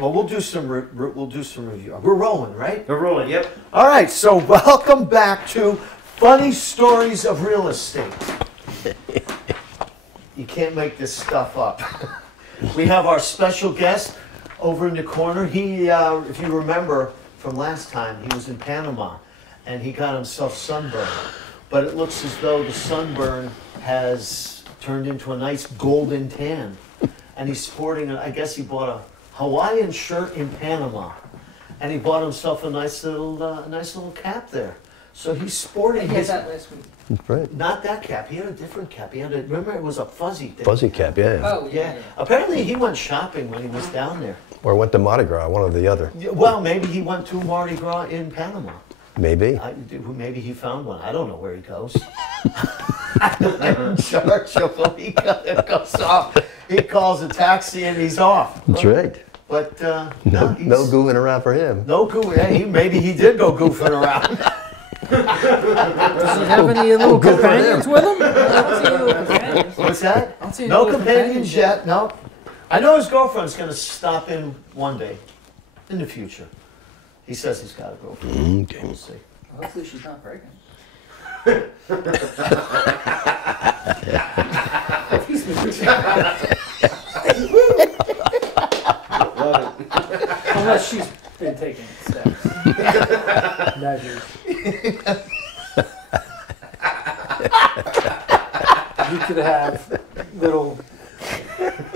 Well, we'll do some review. We're rolling, right? We're rolling. Yep. All right. So welcome back to Funny Stories of Real Estate. You can't make this stuff up. We have our special guest over in the corner. He, if you remember from last time, he was in Panama, and he got himself sunburned. But it looks as though the sunburn has turned into a nice golden tan. And he's sporting, I guess he bought a Hawaiian shirt in Panama, and he bought himself a nice little cap there. So he's sporting. He had that last week. That's right. Not that cap. He had a different cap. He had a, remember, it was a fuzzy thing. Fuzzy cap, yeah. Oh, Yeah. Apparently, he went shopping when he was down there. Or went to Mardi Gras, one or the other. Well, maybe he went to Mardi Gras in Panama. Maybe. Maybe he found one. I don't know where he goes. I'm in charge of him. He goes off. He calls a taxi and he's off. That's right. But No goofing around for him. No goofing. Hey, maybe he did go goofing around. Does he have any little companions with him? I don't see any little companions. What's that? I don't see any No little companions yet. No. I know his girlfriend's going to stop in one day in the future. He says he's got a girlfriend. Okay. We'll see. Hopefully she's not pregnant. Unless she's been taking steps. Measures. You could have little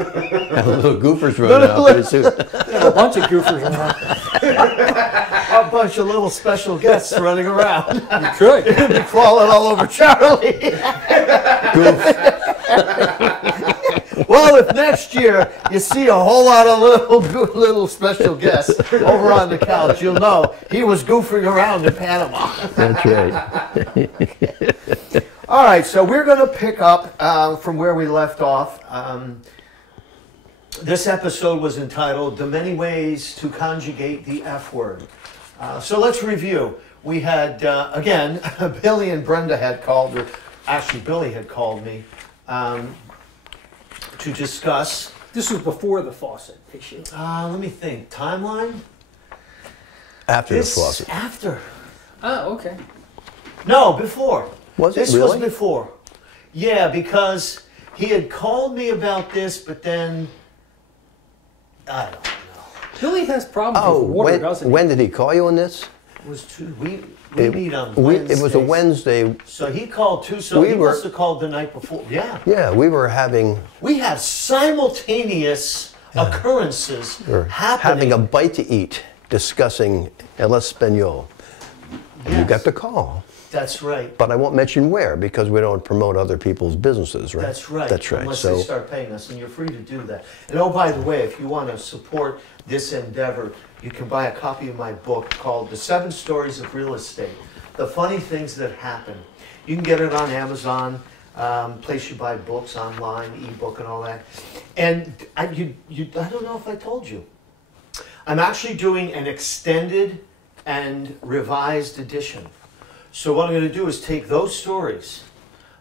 Little goofers running out pretty soon. a bunch of goofers around. A bunch of little special guests running around. You could. Be crawling all over Charlie. Well, if next year you see a whole lot of little special guests over on the couch, you'll know he was goofing around in Panama. That's right. All right, so we're going to pick up from where we left off. This episode was entitled "The Many Ways to Conjugate the F Word." So let's review. We had, again, Billy and Brenda had called, or actually Billy had called me to discuss. This was before the faucet issue. Let me think. Timeline? After the faucet. After. Oh, okay. No, before. Was it This really? was before. Yeah, because he had called me about this, but then I don't know. Billy has problems with water, doesn't he? When did he call you on this? It was two. We meet on Wednesdays. It was a Wednesday. So he called too. So he must have called the night before. Yeah. Yeah, we were having. We have simultaneous occurrences We're happening. having a bite to eat, discussing El Espanol. And you got the call. That's right. But I won't mention where because we don't promote other people's businesses, right? That's right. That's right. Unless So they start paying us, and you're free to do that. And oh, by the way, if you want to support this endeavor, you can buy a copy of my book called "The 7 Stories of Real Estate: The Funny Things That Happen." You can get it on Amazon, place you buy books online, ebook, and all that. And I don't know if I told you, I'm actually doing an extended and revised edition. So what I'm going to do is take those stories,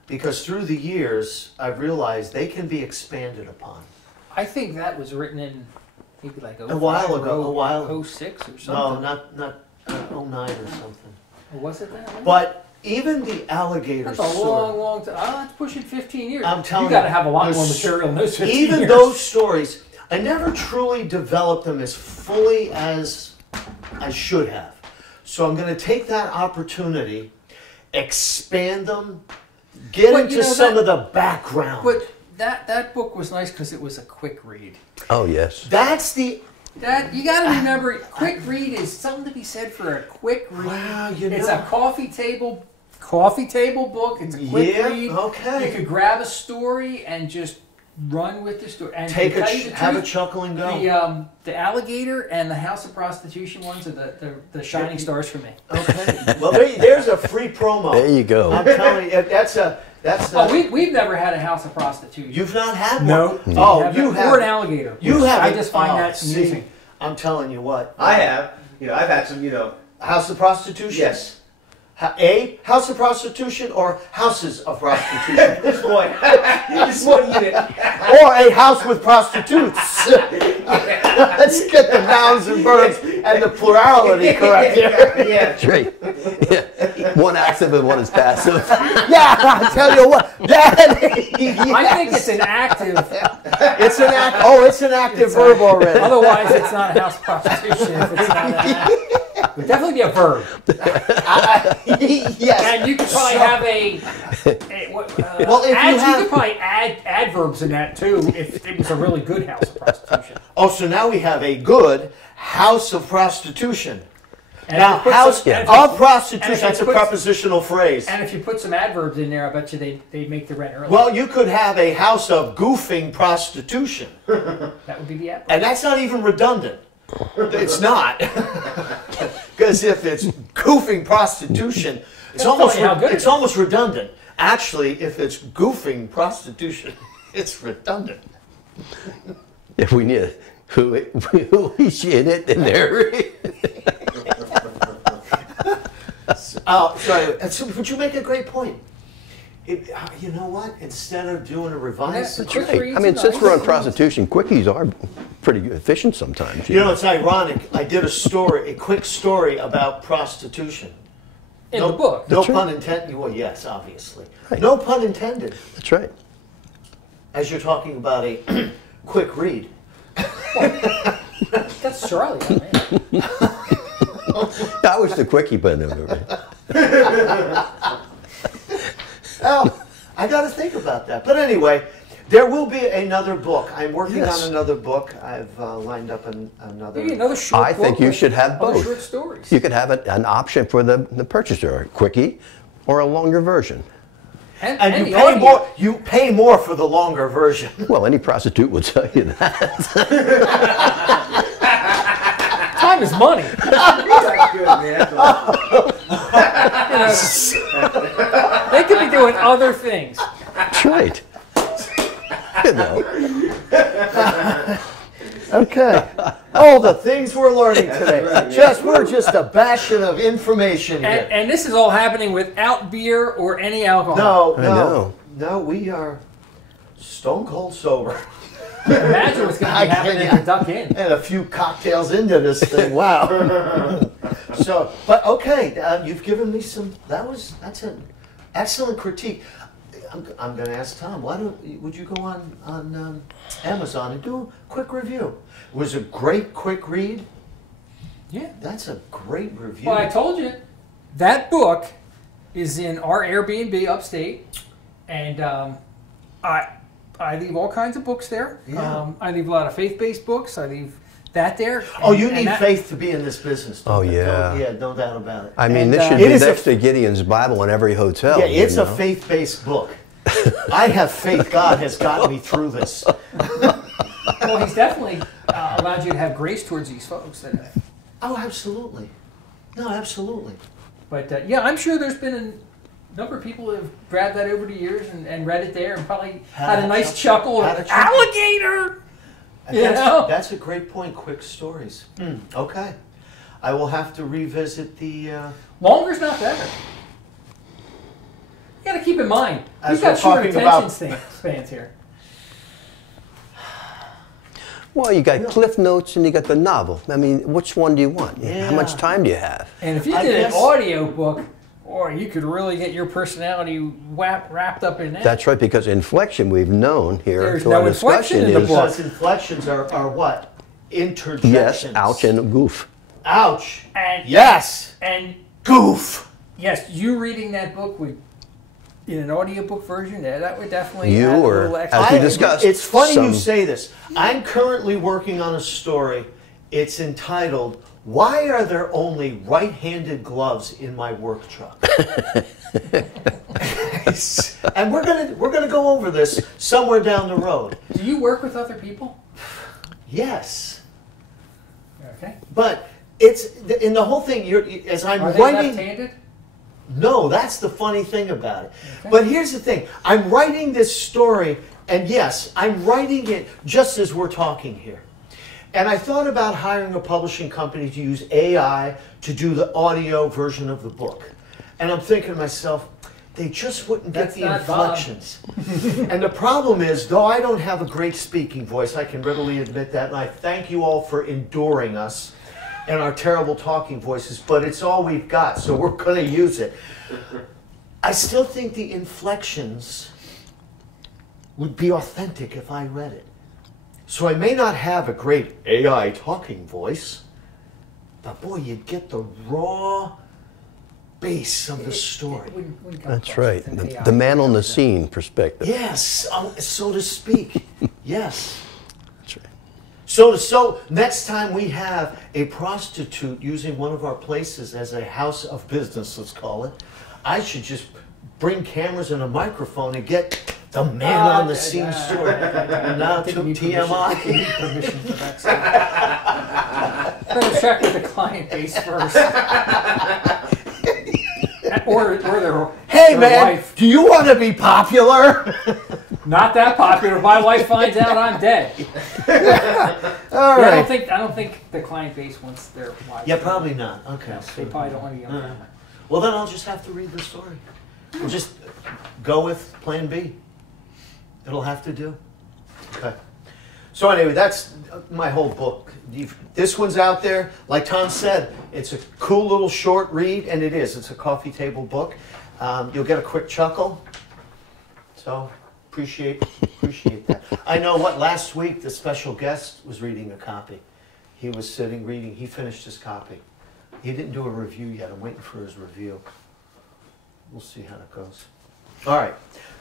because through the years I've realized they can be expanded upon. I think that was written in maybe like A while ago. 06 or No, something. not 09 or something. Or was it that? Way? But even the alligator That's a story. long time. Oh, it's pushing 15 years. I'm telling you got to you, have a lot more there's- material in those 15 Even years. those stories, I never truly developed them as fully as I should have. So I'm going to take that opportunity, expand them, get But, into you know, some of the background. But that book was nice because it was a quick read. oh yes. That's the... That you got to remember, quick read is something to be said for a quick read. Wow, It's a coffee table book. It's a quick read. Okay. You could grab a story and just run with the story. And Take to a tell you the have a truth, chuckle and go. the alligator and the House of Prostitution ones are the shining stars for me. Okay. Well, there's a free promo. There you go. I'm telling you, that's We've never had a House of Prostitution. You've not had one. No. Oh, you have. Or an alligator. You have. I just find that see, amusing. I'm telling you what. I have. I've had some. House of Prostitution. Yes. A, house of prostitution or houses of prostitution? This boy, you just want to eat it. Or a house with prostitutes. Let's get the nouns and verbs and the plurality correct here. Yeah. That's right. Yeah. One active and one is passive. Yeah, I'll tell you what. That, I think it's an active. it's an act. Oh, it's an active verb already. Otherwise, it's not house prostitution. If it's not an act. It would definitely be a verb. Yes. And you could probably have Well, if you have- could probably add adverbs in that too if it was a really good house of prostitution. Oh, so now we have a good house of prostitution. And Now, if you put house some- and if you- of prostitution, and if you that's a put- prepositional phrase. And if you put some adverbs in there, I bet you they make the rent early. Well, you could have a house of goofing prostitution. That would be the adverb. And that's not even redundant. It's not. Because if it's goofing prostitution, it's That's almost probably how good it it's is. almost redundant. Actually, if it's goofing prostitution, it's redundant. If we need who is in it in there. Sorry. But you make a great point. You know what? Instead of doing a revised, That's That's Quick right. reads I mean, are since nice. we're on prostitution, quickies are pretty efficient sometimes. you know, it's ironic. I did a quick story about prostitution. In the book. No That's right. pun intended. Well, yes, obviously. Right. No pun intended. That's right. As you're talking about a quick read. That's Charlie, not me. I was the quickie, but Well, I got to think about that. But anyway, there will be another book. I'm working Yes. on another book. I've lined up another. Maybe another short I think book you with should have other both. short stories. You could have an option for the purchaser, a quickie or a longer version. And you the pay audio. more. You pay more for the longer version. Well, any prostitute will tell you that. Time is money. That's good, man. They could be doing other things. That's right. You know. Okay. Oh, the things we're learning today. We're just a bastion of information here. And this is all happening without beer or any alcohol. No, I no, know. no. We are stone cold sober. Imagine what's going to I be happening can't- at Duck Inn. And a few cocktails into this thing. Wow. So, but okay, you've given me some. That's an excellent critique. I'm going to ask Tom. Would you go on Amazon and do a quick review? It was a great quick read. Yeah. That's a great review. Well, I told you, that book is in our Airbnb upstate, and I leave all kinds of books there. Yeah. I leave a lot of faith-based books. I leave that there. Oh, you and need that- faith to be in this business. Oh, don't you? yeah. Yeah, no doubt about it. I mean, And, this should it be is a- next to Gideon's Bible in every hotel. Yeah, it's you a know? faith-based book. I have faith God has gotten me through this. Well, he's definitely allowed you to have grace towards these folks. Oh, absolutely. No, absolutely. But yeah, I'm sure there's been a number of people who have grabbed that over the years and read it there and probably had a nice chuckle. Had a chuckle. Alligator! You know? That's a great point. Quick stories. Okay. I will have to revisit the. Longer's not better. You got to keep in mind, As we've got we're short talking attention about- spans here. Well, you got Cliff Notes and you got the novel. I mean, which one do you want? Yeah. How much time do you have? And if you I did guess- an audio book, or you could really get your personality wrapped up in that. That's right, because inflection we've known here There's through no our inflection discussion in the is book. Because inflections are what? Interjections. yes, ouch and goof. Ouch. And Yes. and Goof. yes, you reading that book would in an audiobook version, that would definitely You add a or little extra. as we discussed, It's funny you some- say this. I'm currently working on a story. It's entitled, "Why Are There Only Right-Handed Gloves in My Work Truck?" And we're gonna go over this somewhere down the road. Do you work with other people? Yes, Okay. but it's in the whole thing. As I'm Are they writing. left-handed? No, that's the funny thing about it. Okay. But here's the thing. I'm writing this story, and yes, I'm writing it just as we're talking here. And I thought about hiring a publishing company to use AI to do the audio version of the book. And I'm thinking to myself, they just wouldn't get That's the not Bob. inflections. And the problem is, though I don't have a great speaking voice, I can readily admit that, and I thank you all for enduring us and our terrible talking voices, but it's all we've got, so we're going to use it. I still think the inflections would be authentic if I read it. So I may not have a great AI talking voice, but boy, you'd get the raw base of the story. It wouldn't come That's across right. as an AI. The man on the scene perspective. Yes, so to speak. Yes. That's right. So next time we have a prostitute using one of our places as a house of business, let's call it, I should just bring cameras and a microphone and get the man on the scene story. Now to TMI. Permission for that stuff. Better check with the client base first. or their Hey their man, wife. do you want to be popular? Not that popular. If my wife finds out, I'm dead. All Yeah, right. I don't think the client base wants their wives. Yeah, probably not. Okay. They probably don't want to be on camera. Well, then I'll just have to read the story. We'll just go with plan B. It'll have to do. Okay. So anyway, that's my whole book. This one's out there. Like Tom said, it's a cool little short read, and it is. It's a coffee table book. You'll get a quick chuckle. So appreciate that. I know what, last week the special guest was reading a copy. He was sitting reading. He finished his copy. He didn't do a review yet. I'm waiting for his review. We'll see how it goes. All right,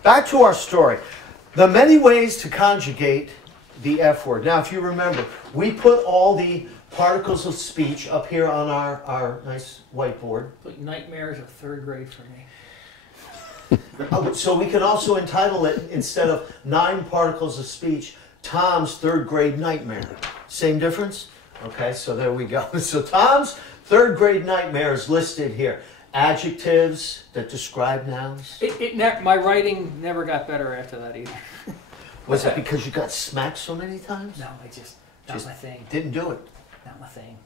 back to our story. The many ways to conjugate the F word. Now, if you remember, we put all the particles of speech up here on our nice whiteboard. Like nightmares of third grade for me. So we can also entitle it, instead of 9 particles of speech, Tom's third grade nightmare. Same difference? Okay, so there we go. So Tom's third grade nightmare is listed here. Adjectives that describe nouns. My writing never got better after that either. Was it because you got smacked so many times? No, I just not my thing. Didn't do it. Not my thing.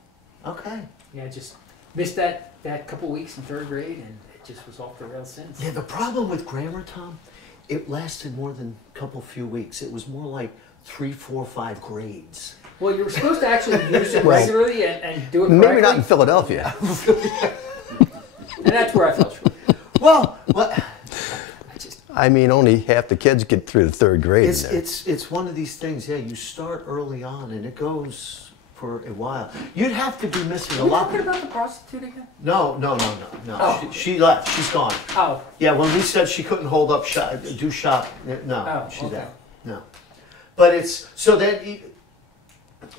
Okay. Yeah, I just missed that couple weeks in third grade, and it just was off the rails since. Yeah, the problem with grammar, Tom, it lasted more than a few weeks. It was more like 3, 4, 5 grades. Well, you were supposed to actually use it Well, regularly and do it correctly. Maybe not in Philadelphia. And that's where I fell short. Well, I mean, only half the kids get through the third grade. in there. it's one of these things. Yeah, you start early on, and it goes for a while. You'd have to be missing Are a we lot. talking about the prostitute again? No. Oh. She left. She's gone. Oh, Yeah, when we said she couldn't hold up shop, no, Oh, she's okay. out. No, but it's so that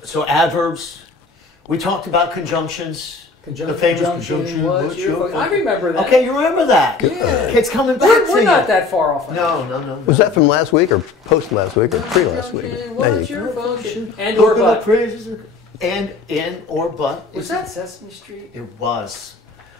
so adverbs. We talked about conjunctions. The famous conjunction. was your I remember that. Okay, you remember that? Yeah. It's coming back We're to you. not that far off. No. Was that from last week or post last week or pre last week? Conjunction, There what's you your go. function? And or Look at the but. praises and or but. Was that Sesame Street? It was.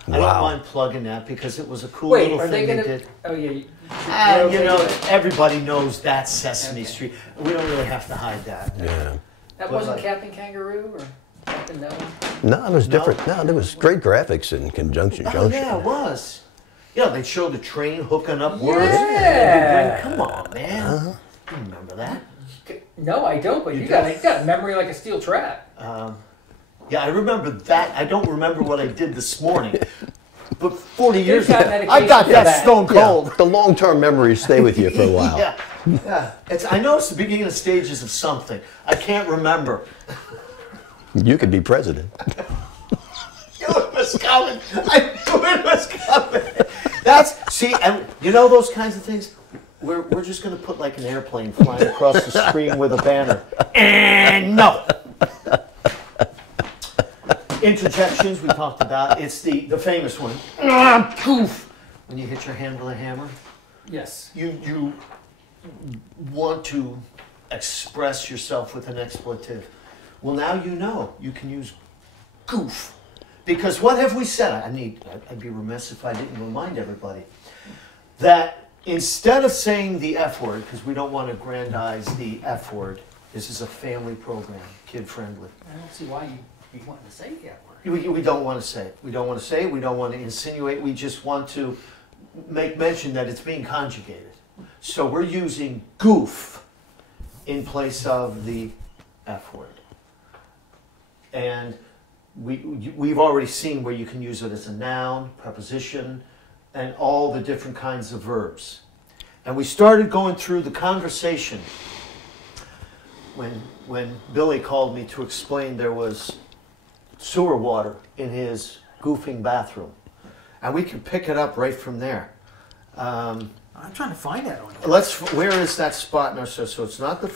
I don't Wow. mind plugging that because it was a cool Wait, little are they thing gonna? they did. Oh yeah. You know, everybody knows that's Sesame Okay. Street. We don't really have to hide that. Yeah. That What wasn't like- Captain Kangaroo or Captain Noah. No, it was different. No, there was great graphics in Conjunction Oh, Junction. yeah, it was. Yeah, they showed the train hooking up words. Yeah. Come on, man. You remember that? No, I don't. But You you got a memory like a steel trap. Yeah, I remember that. I don't remember what I did this morning. But 40 You've years got ago, medication I got for that that. stone cold. Yeah, the long-term memories stay with you for a while. Yeah. I know it's the beginning stages of something. I can't remember. You could be president. I knew it was coming. I knew it was coming. See, and you know those kinds of things? We're just going to put like an airplane flying across the screen with a banner. And no. Interjections we talked about. It's the famous one. Poof. When you hit your hand with a hammer. Yes. You want to express yourself with an expletive. Well, now you know you can use goof. Because what have we said? I'd be remiss if I didn't remind everybody that instead of saying the F word, because we don't want to aggrandize the F word, this is a family program, kid friendly. I don't see why You want to say that word? We don't want to say it. We don't want to say it. We don't want to insinuate. We just want to make mention that it's being conjugated. So we're using goof in place of the F word. And we've already seen where you can use it as a noun, preposition, and all the different kinds of verbs. And we started going through the conversation when Billy called me to explain there was sewer water in his goofing bathroom. And we can pick it up right from there. I'm trying to find that on here. Where is that spot in our, so it's not the,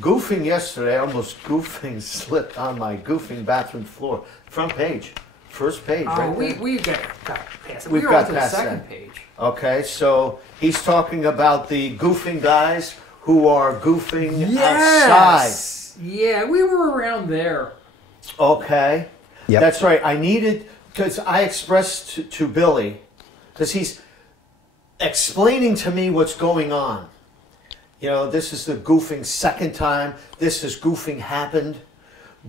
goofing yesterday, almost goofing slipped on my goofing bathroom floor. Front page, first page, Oh, right we there. got past it. We've We were got on to the past second that. page. Okay, so he's talking about the goofing guys who are goofing outside. Yes! Yeah, we were around there. Okay, Yep. that's right. I needed, because I expressed to Billy, because he's explaining to me what's going on. You know, this is the goofing second time. This is goofing happened.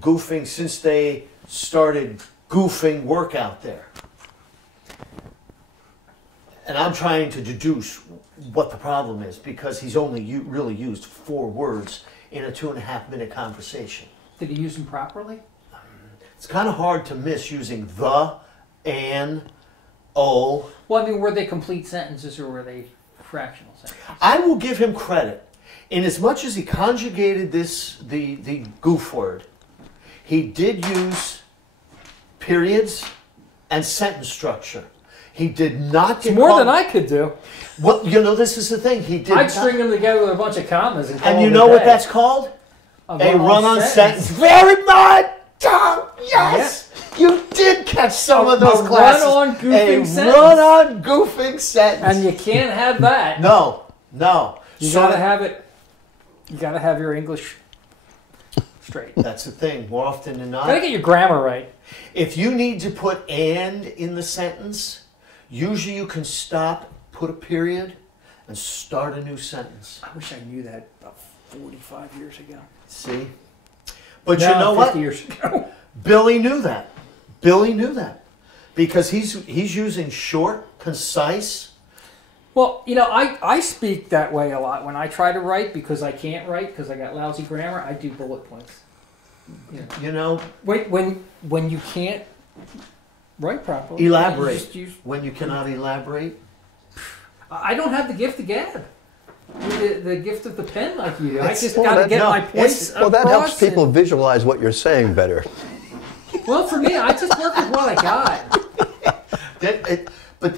Goofing since they started goofing work out there. And I'm trying to deduce what the problem is because he's only really used 4 words in a 2.5-minute conversation. Did he use them properly? It's kind of hard to miss using the, and, oh. Well, I mean, were they complete sentences or were they fractional sentences? I will give him credit. In as much as he conjugated the goof word, he did use periods and sentence structure. He did not get It's more caught- than I could do. Well, you know, this is the thing. He did I'd not- string them together with a bunch of commas and call And you it know a what day. that's called? A A run-on sentence. Very much. Oh, yes. You did catch some of those A classes. run-on goofing a sentence. run-on goofing sentence. And you can't have that. No. You So gotta have it. You gotta have your English straight. that's the thing. More often than not, Gotta get your grammar right. if you need to put "and" in the sentence, usually you can stop, put a period, and start a new sentence. I wish I knew that about 45 years ago. See? But No, you know 50 what? years ago. Billy knew that. Billy knew that. Because he's using short, concise. Well, you know, I speak that way a lot when I try to write because I can't write because I got lousy grammar. I do bullet points. You know, Wait, when you can't write properly, elaborate. you just use, When you cannot elaborate. I don't have the gift of gab, the gift of the pen like you do. I just well, got to that- get no, my it's- points Well, that across helps people and- visualize what you're saying better. well, for me, I just work with what I got.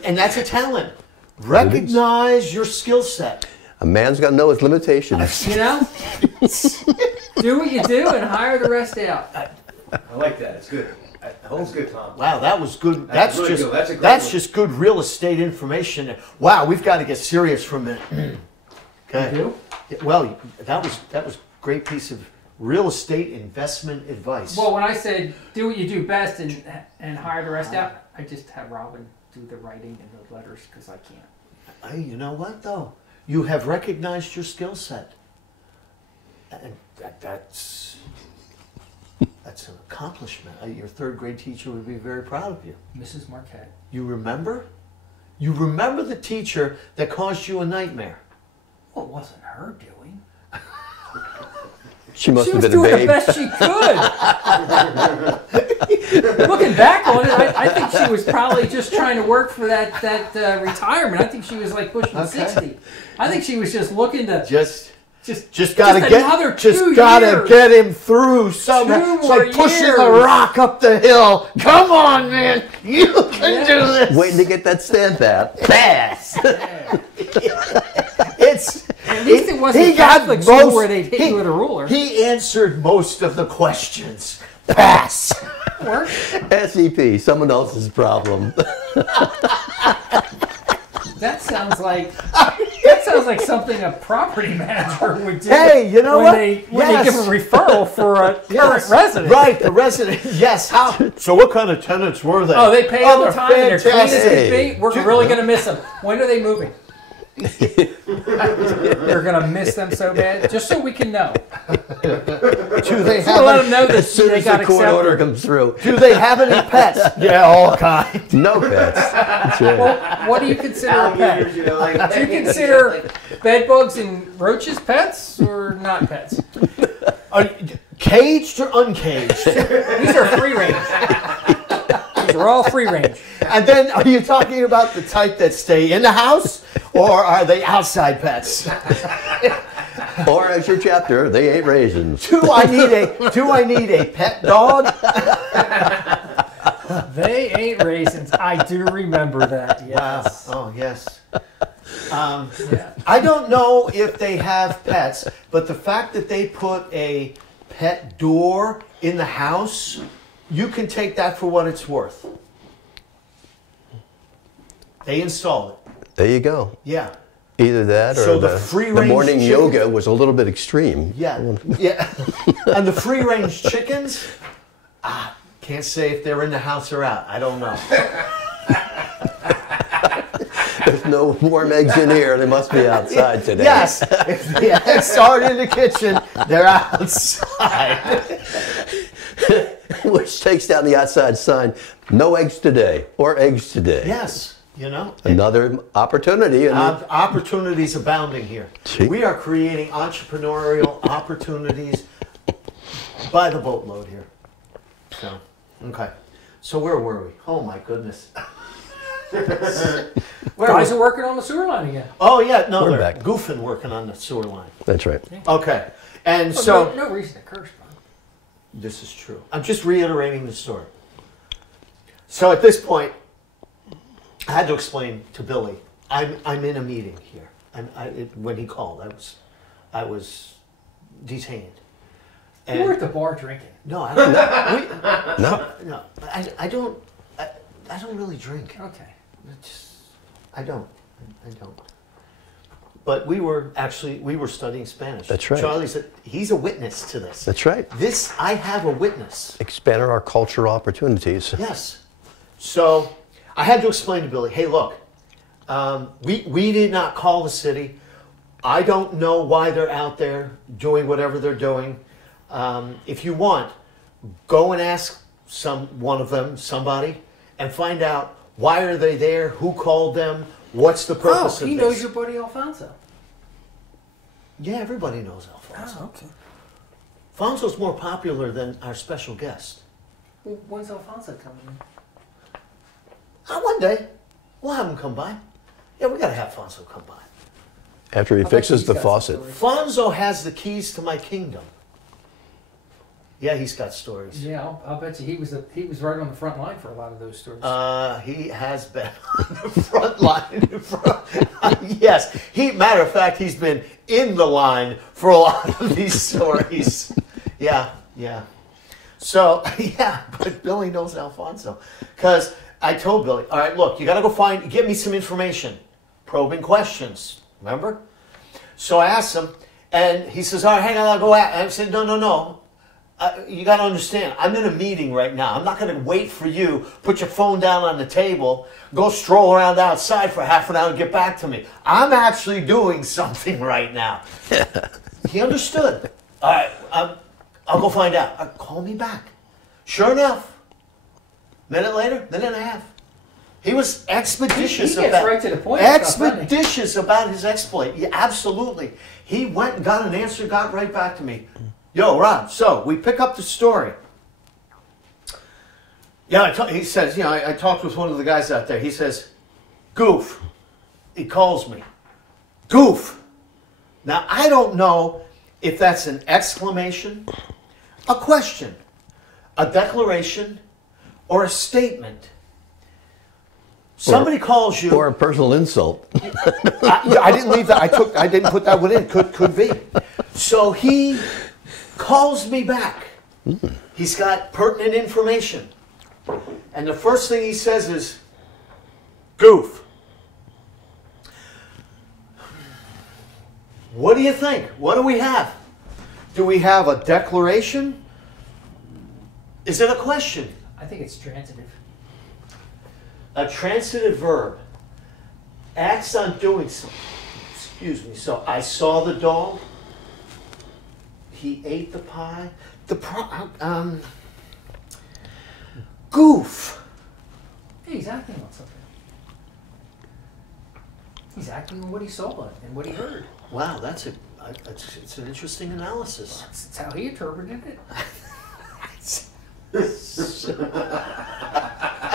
And that's a talent. Recognize your skill set. A man's got to know his limitations. You know, do what you do and hire the rest out. I like that. It's good. The whole good, Tom. Wow, that was good. That's That's really just good. That's a great that's one. just good real estate information. Wow, we've got to get serious for a minute. Okay. You do? Yeah, well, that was great piece of real estate investment advice. Well, when I said do what you do best and hire the rest out, I just had Robin do the writing and the letters because I can't. Hey, you know what though? You have recognized your skill set, and that's an accomplishment. Your 3rd grade teacher would be very proud of you. Mrs. Marquette. You remember? You remember the teacher that caused you a nightmare? Well, it wasn't her doing. She must She have was been a doing the babe. best she could. Looking back on it, I think she was probably just trying to work for that retirement. I think she was like pushing 60. I think she was just looking to Just just gotta another get, just 2 gotta years. get him through somehow. 2 It's more like pushing years. the rock up the hill. Come on, man, you can do this. Waiting to get that stamp out. Fast. Yeah. It's At least it wasn't he got Catholic school most- where they'd hit you with a ruler. He answered most of the questions. Pass. Or- SEP, someone else's problem. That sounds like something a property manager would do. Hey, you know when what? They Yes. give a referral for a current Yes. resident. Right, the resident. Yes. How? So, what kind of tenants were they? Oh, they pay all the they're time and they're clean as fantastic. can be. We're really going to miss them. When are they moving? We're going to miss them so bad. Just so we can know. Do they So let them have? know that As soon they as got the court accepted. order comes through, Do they have any pets? Yeah, all kinds. no pets. That's right. Well, what do you consider a Alligators, pet? you know, like. Do you consider bed bugs and roaches pets or not pets? Caged or uncaged? These are free range. These are all free range. And then, are you talking about the type that stay in the house, or are they outside pets? Or as your chapter, they ain't raisins. Do I need a pet dog? They ain't raisins. I do remember that. Yes. Oh, yes. Yeah. I don't know if they have pets, but the fact that they put a pet door in the house, you can take that for what it's worth. They install it. There you go. Yeah. Either that or So the free-range morning chicken- yoga was a little bit extreme. Yeah. Yeah. And the free-range chickens, can't say if they're in the house or out. I don't know. There's no warm eggs in here. They must be outside today. Yes. If the eggs aren't in the kitchen, they're outside. Which takes down the outside sign, no eggs today, or eggs today. Yes. You know? Another opportunity. And Opportunities abounding here. Gee. We are creating entrepreneurial opportunities by the boatload here. So, okay. So where were we? Oh my goodness. Where Guys were are working on the sewer line again. Oh yeah, no, We're they're back. goofing working on the sewer line. That's right. Okay. And Well, so no reason to curse, Bob. this is true. I'm just reiterating the story. So at this point, I had to explain to Billy, I'm in a meeting here. When he called, I was detained. You were at the bar drinking. No, I don't. No. No, I don't. I don't really drink. Okay. I don't. I don't. But we were studying Spanish. That's right. Charlie said he's a witness to this. That's right. I have a witness. Expanded our cultural opportunities. Yes. So I had to explain to Billy, hey, look, we did not call the city. I don't know why they're out there doing whatever they're doing. If you want, go and ask one of them, somebody, and find out why are they there, who called them, what's the purpose of he this. knows your buddy Alfonso. Yeah, everybody knows Alfonso. Oh, okay. Alfonso's more popular than our special guest. Well, when's Alfonso coming in? One day, we'll have him come by. Yeah, we got to have Alfonso come by. After he I bet fixes he's the got some faucet. stories. Fonzo has the keys to my kingdom. Yeah, he's got stories. Yeah, I'll bet you he was right on the front line for a lot of those stories. He has been on the front line. Yes, matter of fact, he's been in the line for a lot of these stories. Yeah. So, yeah, but Billy knows Alfonso. Because I told Billy, all right, look, you got to go get me some information. Probing questions, remember? So I asked him, and he says, all right, hang on, I'll go at. And I said, no. You got to understand, I'm in a meeting right now. I'm not going to wait for you, put your phone down on the table, go stroll around outside for half an hour and get back to me. I'm actually doing something right now. He understood. All right, I'll go find out. Call me back. Sure enough, minute later, minute and a half. He was expeditious He gets about right to the point and stuff, doesn't he? expeditious about his exploit. Yeah, absolutely. He went and got an answer, got right back to me. Yo, Rob, so we pick up the story. Yeah, he says, I talked with one of the guys out there. He says, Goof. He calls me. Goof. Now, I don't know if that's an exclamation, a question, a declaration, or a statement. Somebody calls you. Or a personal insult. I didn't leave that. I didn't put that one in. Could be. So he calls me back. He's got pertinent information. And the first thing he says is, Goof. What do you think? What do we have? Do we have a declaration? Is it a question? I think it's transitive. A transitive verb acts on doing something. Excuse me. So I saw the dog. he ate the pie. Goof. Hey, he's acting on something. He's acting on what he saw and what he heard. Wow, it's an interesting analysis. That's how he interpreted it.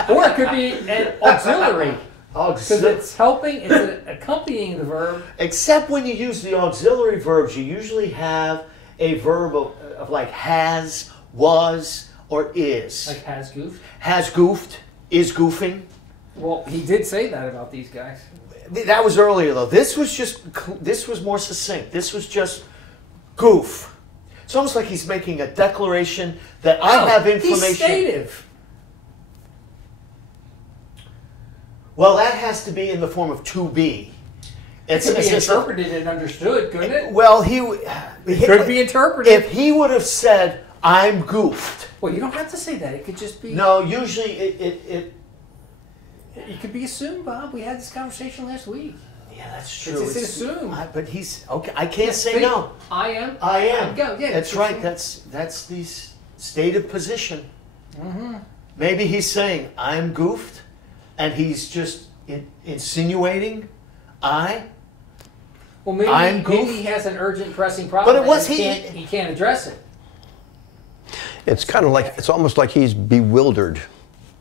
Or it could be an auxiliary. Because it's helping, it's accompanying the verb. Except when you use the auxiliary verbs, you usually have a verb of like has, was, or is. Like has goofed. Has goofed, is goofing. Well, he did say that about these guys. That was earlier though. This was more succinct. This was just goof. It's almost like he's making a declaration that I have information. He's stative. Well, that has to be in the form of to be. It could be interpreted and understood, couldn't it? Well, It could be interpreted. If he would have said, "I'm goofed." Well, you don't have to say that. It could just be. No, usually it It could be assumed, Bob. We had this conversation last week. Yeah, that's true. It's assumed. But he's okay. I can't say no. I am. I am. Go. Yeah, that's right. That's the stated position. Mm-hmm. Maybe he's saying I'm goofed, and he's just insinuating Well, maybe, I'm maybe goofed. he has an urgent, pressing problem. But it was he can't address it. It's kind of like, it's almost like he's bewildered,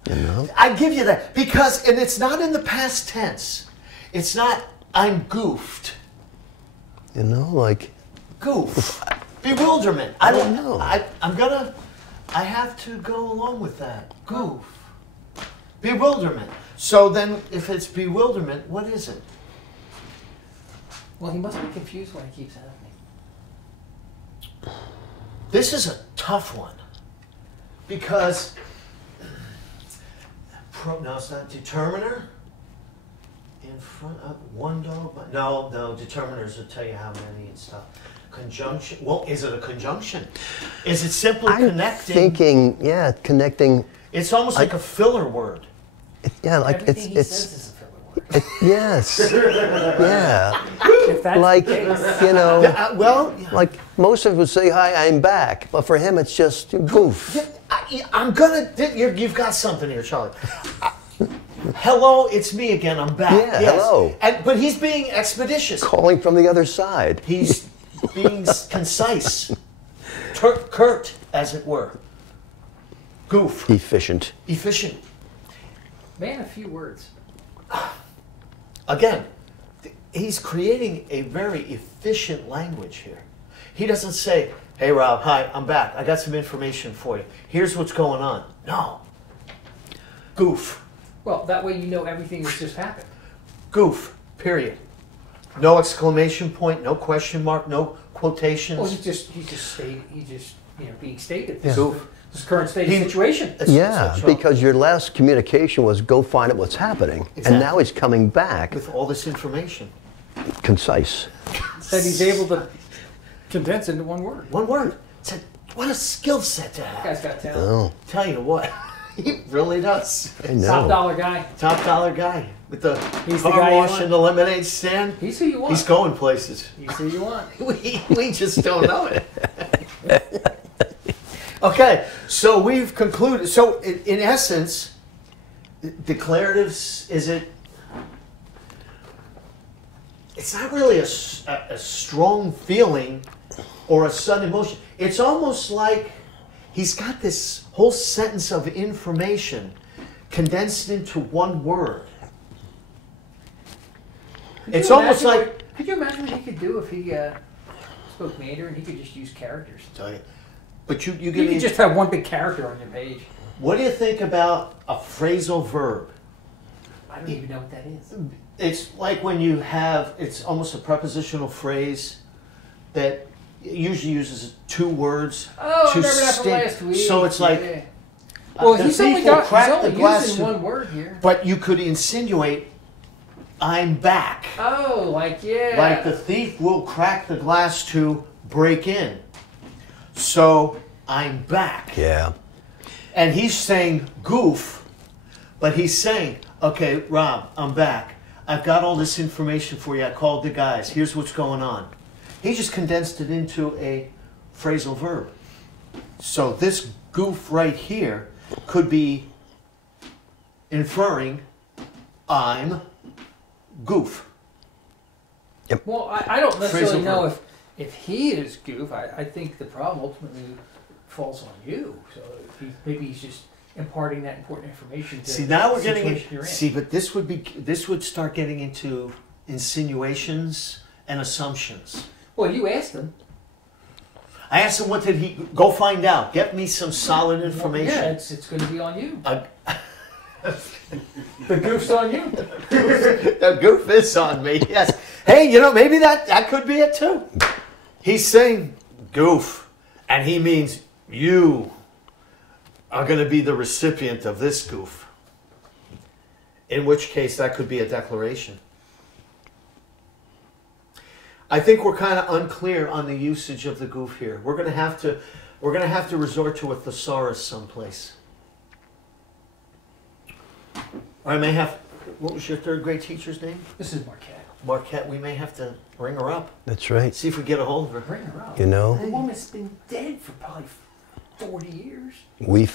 you know? I give you that because, and it's not in the past tense. It's not I'm goofed. You know, like... Goof. Bewilderment. I don't know. I have to go along with that. Goof. Bewilderment. So then, if it's bewilderment, what is it? Well, he must be confused why it keeps happening. This is a tough one. Because, no, it's not determiner. In front of one dog. No, determiners will tell you how many and stuff. Conjunction. Well, is it a conjunction? Is it simply connecting? Thinking, yeah, connecting. It's almost like a filler word. Yeah, like Everything he says is a filler word. Yes. Yeah. If that's Like, the case. you know, Well, like most of us would say, hi, I'm back. But for him, it's just goof. I'm gonna. You've got something here, Charlie. Hello, it's me again. I'm back. Yeah, yes. hello. But he's being expeditious. Calling from the other side. He's being concise, curt, as it were. Goof. Efficient. Efficient. Man, a few words. Again, he's creating a very efficient language here. He doesn't say, "Hey, Rob, hi, I'm back. I got some information for you. Here's what's going on." No. Goof. Well, that way you know everything that's just happened. Goof. Period. No exclamation point, no question mark, no quotations. Well, he's just being stated. Yeah. This is the current state of situation. Yeah, because your last communication was go find out what's happening. Exactly. And now he's coming back. With all this information. Concise. That he's able to condense into one word. One word. What a skill set to That have. guy's got talent. Oh, Tell you what, he really does. I know. Top dollar guy. Top dollar guy with the He's the car guy you wash want. and the lemonade stand. He's who you want. He's going places. He's who you want. We just don't know it. Okay, so we've concluded. So in essence, declaratives, it's not really a strong feeling or a sudden emotion. It's almost like he's got this whole sentence of information condensed into one word. It's almost like... Could you imagine what he could do if he spoke Mandarin? He could just use characters. But you You could just have one big character on your page. What do you think about a phrasal verb? I don't even know what that is. It's like when you have, it's almost a prepositional phrase that usually uses two words. Oh, I to remember that from state- last week. So it's like, Yeah. Well, the he's thief only will got crack he's the only glass using to- one word here. but you could insinuate, I'm back. Oh, like yeah. Like the thief will crack the glass to break in. So I'm back. Yeah. And he's saying goof, but he's saying, okay, Rob, I'm back. I've got all this information for you. I called the guys. Here's what's going on. He just condensed it into a phrasal verb. So this goof right here could be inferring I'm goof. Well, I don't necessarily Phrasal know verb. if he is goof. I think the problem ultimately falls on you. So maybe he's just imparting that important information to See, now we're the getting situation you're in. See, but this would start getting into insinuations and assumptions. Well, you asked him. I asked him, what did he go find out? Get me some solid Yeah, information. it's going to be on you. A, The goof's on you. a goof is on me, yes. Hey, you know, maybe that could be it too. He's saying goof, and he means you are going to be the recipient of this goof. In which case, that could be a declaration. I think we're kind of unclear on the usage of the goof here. We're going to have to resort to a thesaurus someplace. Or I may have. What was your third grade teacher's name? This is Marquette. Marquette. We may have to ring her up. That's right. See if we get a hold of her. Bring her up. You know, The woman's been dead for probably 40 years. we may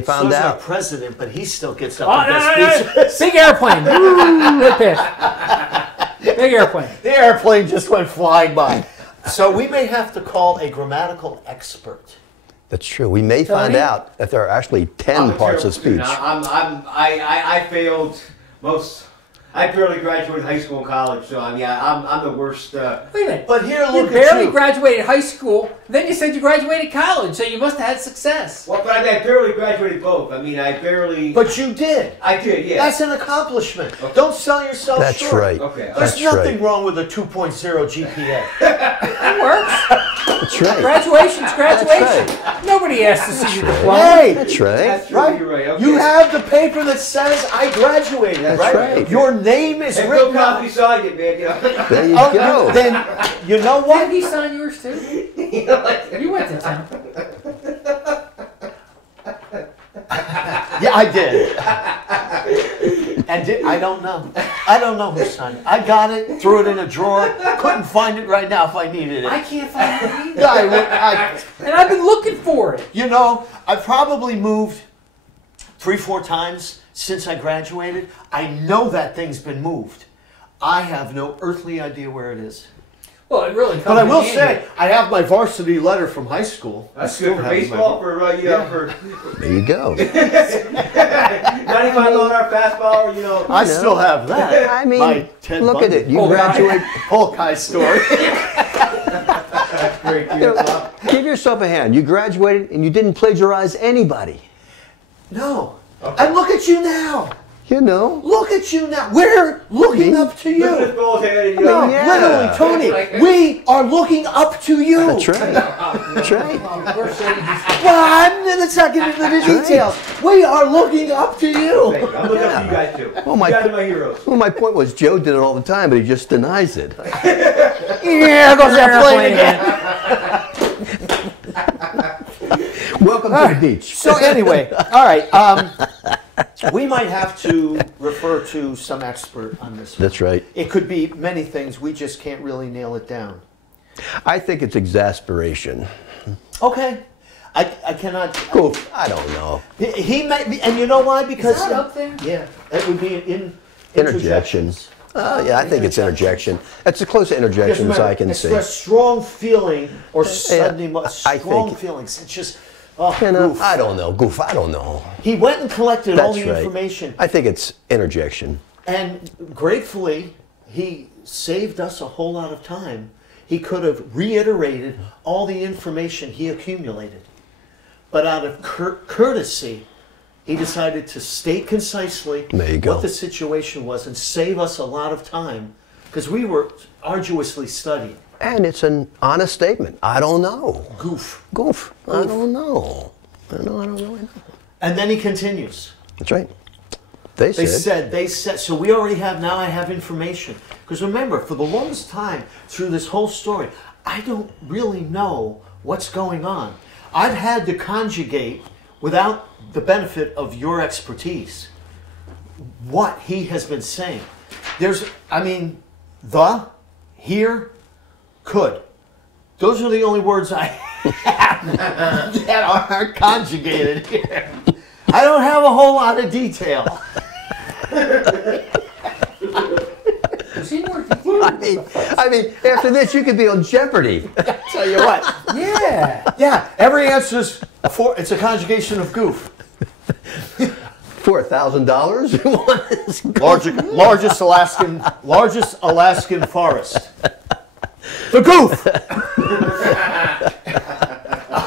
So found is our out. president, but he still gets up Oh, and no, does no, no. speeches. Big airplane. Good pitch. Big airplane. The airplane just went flying by. So we may have to call a grammatical expert. That's true. We may find Tony? out that there are actually 10 I'm a parts of terrible speech. student. I failed most. I barely graduated high school and college, so I mean, I'm the worst. Wait a minute. But here, You look at barely you. graduated high school, then you said you graduated college, so you must have had success. Well, but I mean, I barely graduated both. I mean, I barely. But you did. I did, yeah. That's an accomplishment. Okay. Don't sell yourself That's short. right. Okay. There's That's nothing right. wrong with a 2.0 GPA. That works. That's right. Graduation's graduation. That's Nobody has to see your diploma. Hey, That's right. That's true. right? You're right. Okay. You have the paper that says I graduated, That's right? right. Your name is And written Bill on. Cosby signed it, man. You know? There you Oh, go. then you know Did what? he sign yours too? You know, like- You went to town. Yeah, I did. I don't know. I don't know who signed it. I got it, threw it in a drawer. Couldn't find it right now if I needed I it. can't find it either. I, And I've been looking for it. you know, I probably moved 3-4 times since I graduated. I know that thing's been moved. I have no earthly idea where it is. Well, it really comes But I in will handy. say, I have my varsity letter from high school. I That's still good for have it in my baseball, book. for Yeah. for There you go. 95-mile-an-hour fastball. You know. I still have that. I mean, My Ted look at Bundy. it. You Oh, graduate. Polk High story. That's great. You know, give yourself a hand. You graduated and you didn't plagiarize anybody. No. And look at you now. You know. Look at you now. We're looking up to Look at this you. bald head and you No, know. Yeah. literally, Tony, we are looking up to you. That's right. That's right. We're saying he's Well, let's not get into the That's right. details. We are looking up to you. Hey, I'm looking up to you guys too. Oh, my You guys God. are my heroes. Well, my point was Joe did it all the time, but he just denies it. Yeah, goes that plane again. Welcome to the beach. So anyway, all right. We might have to refer to some expert on this one. That's right. It could be many things. We just can't really nail it down. I think it's exasperation. Okay. I cannot. Goof. I don't know. He might be, and you know why? Because Is that up there? yeah, it would be in Interjections. Yeah, I think it's interjection. That's as close to interjection as I can see. Express strong feeling or sudden I strong think- feelings. It's just oh, You know, goof. I don't know. Goof. I don't know. He went and collected all That's the right. information, I think it's interjection. and gratefully, he saved us a whole lot of time. He could have reiterated all the information he accumulated, but out of courtesy, he decided to state concisely There you go. what the situation was and save us a lot of time because we were arduously studying. And it's an honest statement. I don't know. Goof. Goof. I don't know. I don't know. And then he continues. That's right. They They said, so we already have, now I have information. Because remember, for the longest time through this whole story, I don't really know what's going on. I've had to conjugate, without the benefit of your expertise, what he has been saying. There's, I mean, the, here, could. Those are the only words I that aren't conjugated here. I don't have a whole lot of detail. I mean, after this, you could be on Jeopardy. Tell you what. Yeah. Yeah, every answer's it's a conjugation of goof. $4,000? Largest Alaskan forest. The goof.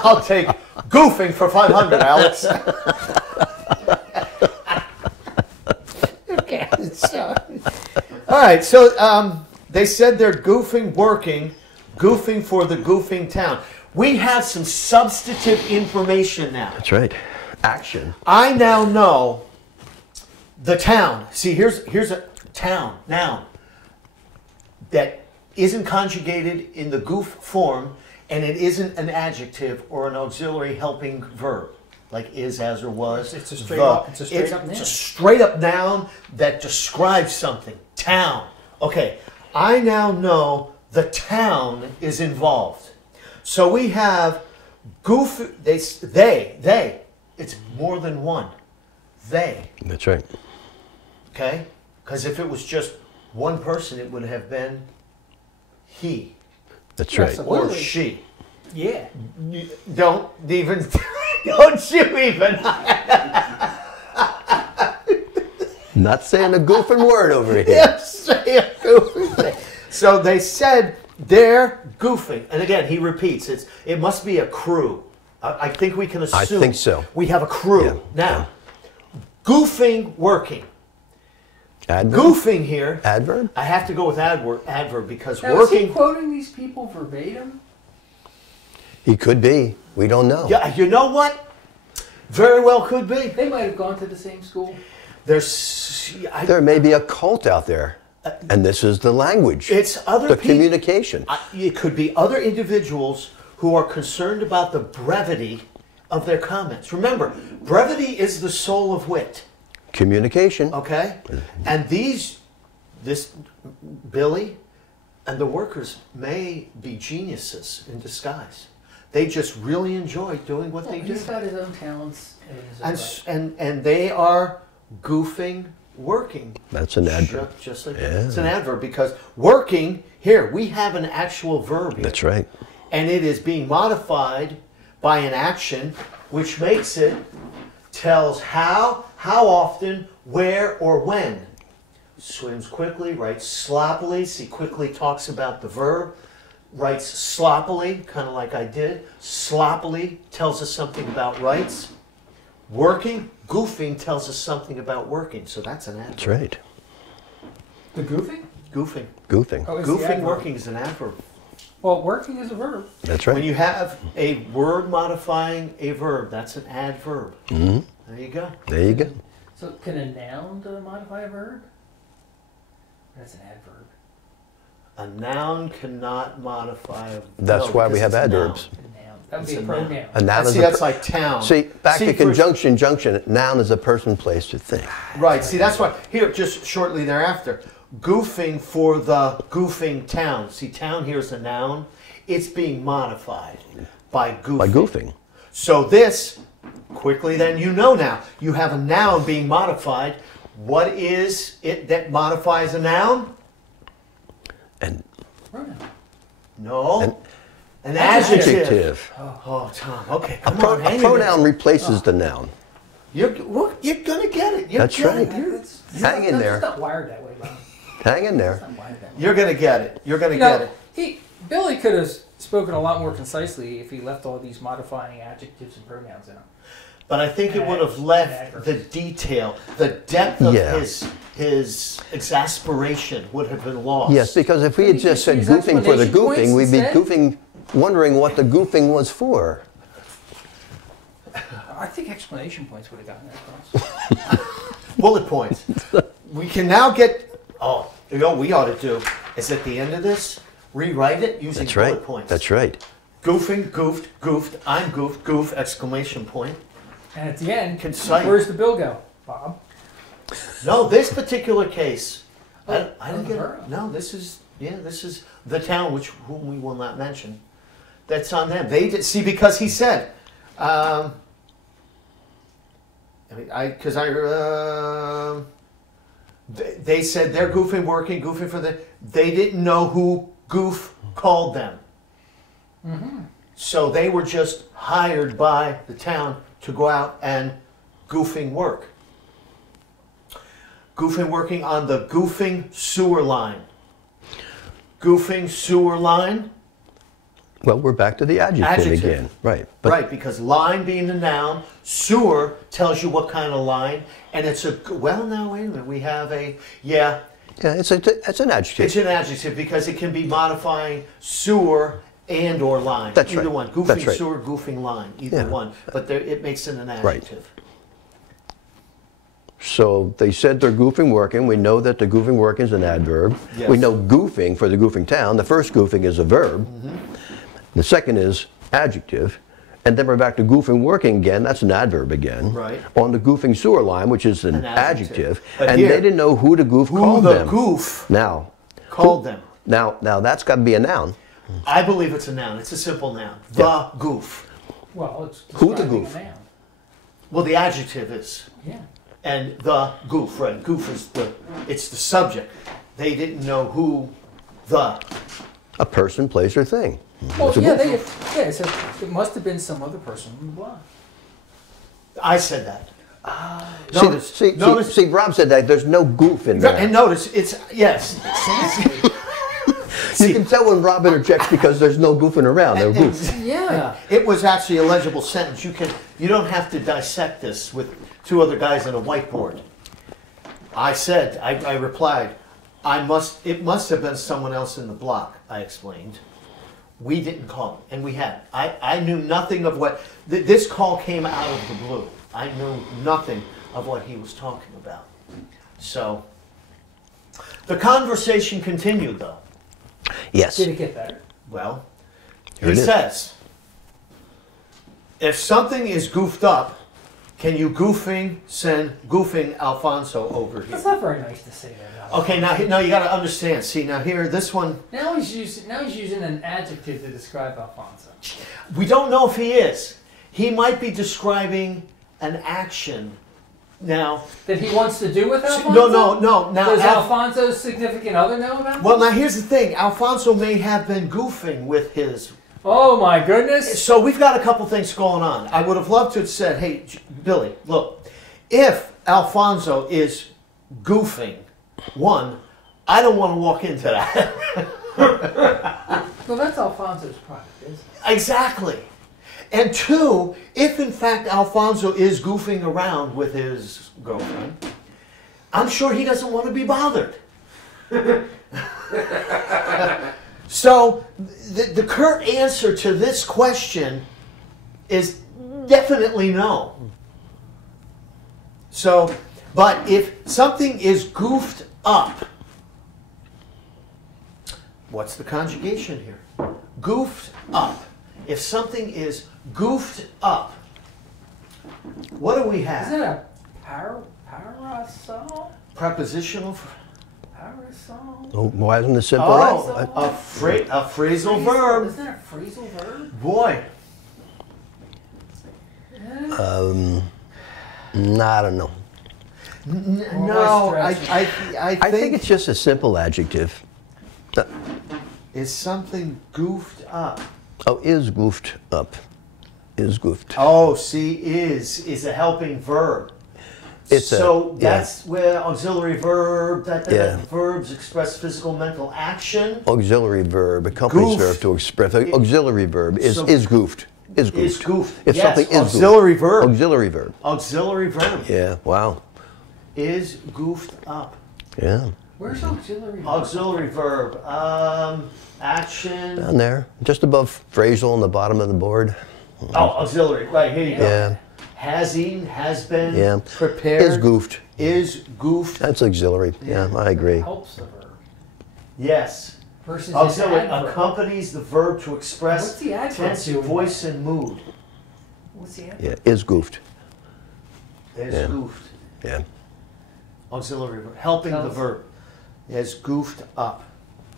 I'll take goofing for 500, Alex. Okay. All right, so they said they're goofing for the goofing town. We have some substantive information now. That's right. Action. I now know the town. See, here's a town, noun, that isn't conjugated in the goof form, and it isn't an adjective or an auxiliary helping verb, like is, as, or was. It's a straight up noun. It's a straight up noun that describes something. Town. Okay, I now know the town is involved. So we have goof. They. It's more than one. They. That's right. Okay? Because if it was just one person, it would have been he That's right. Absolutely. or she. Yeah. Don't even. Don't you even. Not saying a goofing word over here. Yes, say a goofy thing. So they said they're goofing. And again, he repeats, it must be a crew. I think we can assume. I think so. We have a crew. Yeah, Now, goofing, working. Adverb? Goofing here. Adverb? I have to go with adverb because Now, is he working. quoting these people verbatim? He could be. We don't know. Yeah, you know what? Very well could be. They might have gone to the same school. There may be a cult out there, and this is the language. It's other the people. communication. It could be other individuals who are concerned about the brevity of their comments. Remember, brevity is the soul of wit. Communication. Okay? And this Billy and the workers may be geniuses in disguise. They just really enjoy doing what they do. He's got his own talents. And his own right. And they are goofing, working. That's an adverb. Just like Yeah. it's an adverb because working, here, we have an actual verb here. That's right. And it is being modified by an action which makes it, tells how often, where, or when. Swims quickly, writes sloppily. See, quickly talks about the verb. Writes sloppily, kind of like I did. Sloppily tells us something about rights. Working, goofing tells us something about working. So that's an adverb. That's right. The goofing? Goofing. Goofing. Oh, it's the Goofing, adverb. working is an adverb. Well, working is a verb. That's When right. you have a word modifying a verb, that's an adverb. Mm-hmm. There you go. There you go. So can a noun modify a verb? That's an adverb. A noun cannot modify a That's no, why we because have it's a noun. adverbs. A noun. That would It's be a a noun. pronoun. A noun is See, a that's like town. See, back to for- conjunction, junction. Noun is a person, place, or thing. Right, see, that's why, here, just shortly thereafter, goofing for the goofing town. See, town here is a noun. It's being modified by goofing. By goofing. So this, quickly then, you know now, you have a noun being modified. What is it that modifies a noun? And Pronoun. No. An Adjective. adjective. Oh, Tom, okay, A, come on, a hang in pronoun there. replaces the noun. You're going to get it. That's right. Hang in there. It's not wired that way, Bob. Hang in It's there. not wired that way. You're going to get it. You're going to You get know, it. Billy could have spoken a lot more concisely if he left all these modifying adjectives and pronouns out. But I think it would have left the detail, the depth of Yeah. his exasperation would have been lost. Yes, because if we had He just just said used goofing for the explanation points goofing, we'd be instead? goofing, wondering what the goofing was for. I think explanation points would have gotten that across. Bullet points. We can now get, you know what we ought to do is at the end of this, rewrite it using That's bullet right. points. That's right. Goofing, goofed, goofed, I'm goofed, goof, exclamation point. And at the end, Concise. where's the bill go, Bob? No, this particular case, I Oh, didn't get borough. it. No, this is the town whom we will not mention. That's on them. They did, see, because he said, they said they're goofing for the. They didn't know who Goof called them. Mm-hmm. So they were just hired by the town to go out and goofing work. Goofing working on the goofing sewer line. Goofing sewer line. Well, we're back to the adjective again. Right. But Right, because line being the noun, sewer tells you what kind of line, and it's a, well, now, wait a minute, we have a, yeah, yeah, it's an adjective. it's an adjective because it can be modifying sewer and or line. That's either right. one, goofing That's right. sewer, goofing line, either Yeah. one, but there, it makes it an Right. adjective. So they said they're goofing working. We know that the goofing working is an adverb. Yes. We know goofing for the goofing town. The first goofing is a verb. The second is adjective. And then we're back to goofing working again. That's an adverb again. Right. On the goofing sewer line, which is an An adjective. adjective. But And here, they didn't know who the goof Who called the them. goof Now, called them. now that's got to be a noun. I believe it's a noun. It's a simple noun. The Yeah. goof. Well, it's Who the describing goof? a noun. Well, the adjective is. Yeah. And the goof, right? Goof is it's the subject. They didn't know who the. A person, place, or thing. Well, It's a yeah, goof. it said it must have been some other person on the block. I said that. See, Rob said that there's no goof in there. And notice, it's, yes. You can tell when Rob interjects because there's no goofing around. They're goofs. Yeah. It was actually a legible sentence. You don't have to dissect this with two other guys on a whiteboard. I replied, it must have been someone else in the block, I explained. We didn't call him, and we hadn't. I knew nothing of what, this call came out of the blue. I knew nothing of what he was talking about. So, the conversation continued though. Yes. Did it get better? Well, Here he it is. says, if something is goofed up, can you send goofing Alfonso over here? That's not very nice to say that. Okay, now you got to understand. See, now here, this one, Now he's using an adjective to describe Alfonso. we don't know if he is. He might be describing an action. Now, That he wants to do with Alfonso? no. Now, Does Alfonso's significant other know about well, this? now here's the thing. Alfonso may have been goofing with his. Oh my goodness! So we've got a couple things going on. I would have loved to have said, hey, Billy, look, if Alfonso is goofing, one, I don't want to walk into that. Well, that's Alfonso's product, isn't it? Exactly. And two, if in fact Alfonso is goofing around with his girlfriend, I'm sure he doesn't want to be bothered. So the curt answer to this question is definitely no. So, but if something is goofed up, what's the conjugation here? Goofed up. If something is goofed up, what do we have? Is it a parasol? Prepositional. Parasol? Oh, why isn't it simple? Oh, right? a phrasal verb. Isn't that a phrasal verb? Boy, No, I don't know. no, I I think think it's just a simple adjective. is something goofed up. Oh, is goofed up. Is goofed. Oh, see, is a helping verb. It's so yeah. that's where auxiliary verb, Yeah. verbs express physical, mental action. Auxiliary verb, accompanies Goof. verb to express. Auxiliary verb is So- goofed. Is goofed. Is goofed. If Yes, something is auxiliary goofed. verb. Auxiliary verb. Auxiliary verb Yeah. Wow. is goofed up. Yeah. Where's auxiliary? Auxiliary verb, action. Down there, just above phrasal on the bottom of the board. Oh, auxiliary. Right here you go. Yeah. Has eaten, has been, Yeah. prepared. Is goofed. Is goofed. That's auxiliary. Yeah, I agree. Helps the verb. Yes. Versus Auxiliary an adverb. accompanies the verb to express What's the adverb tense, doing? voice, and mood. What's the adverb? Yeah. Is goofed. Is Yeah. goofed. Yeah. Auxiliary verb. Helping Tell the us. verb. Is goofed up.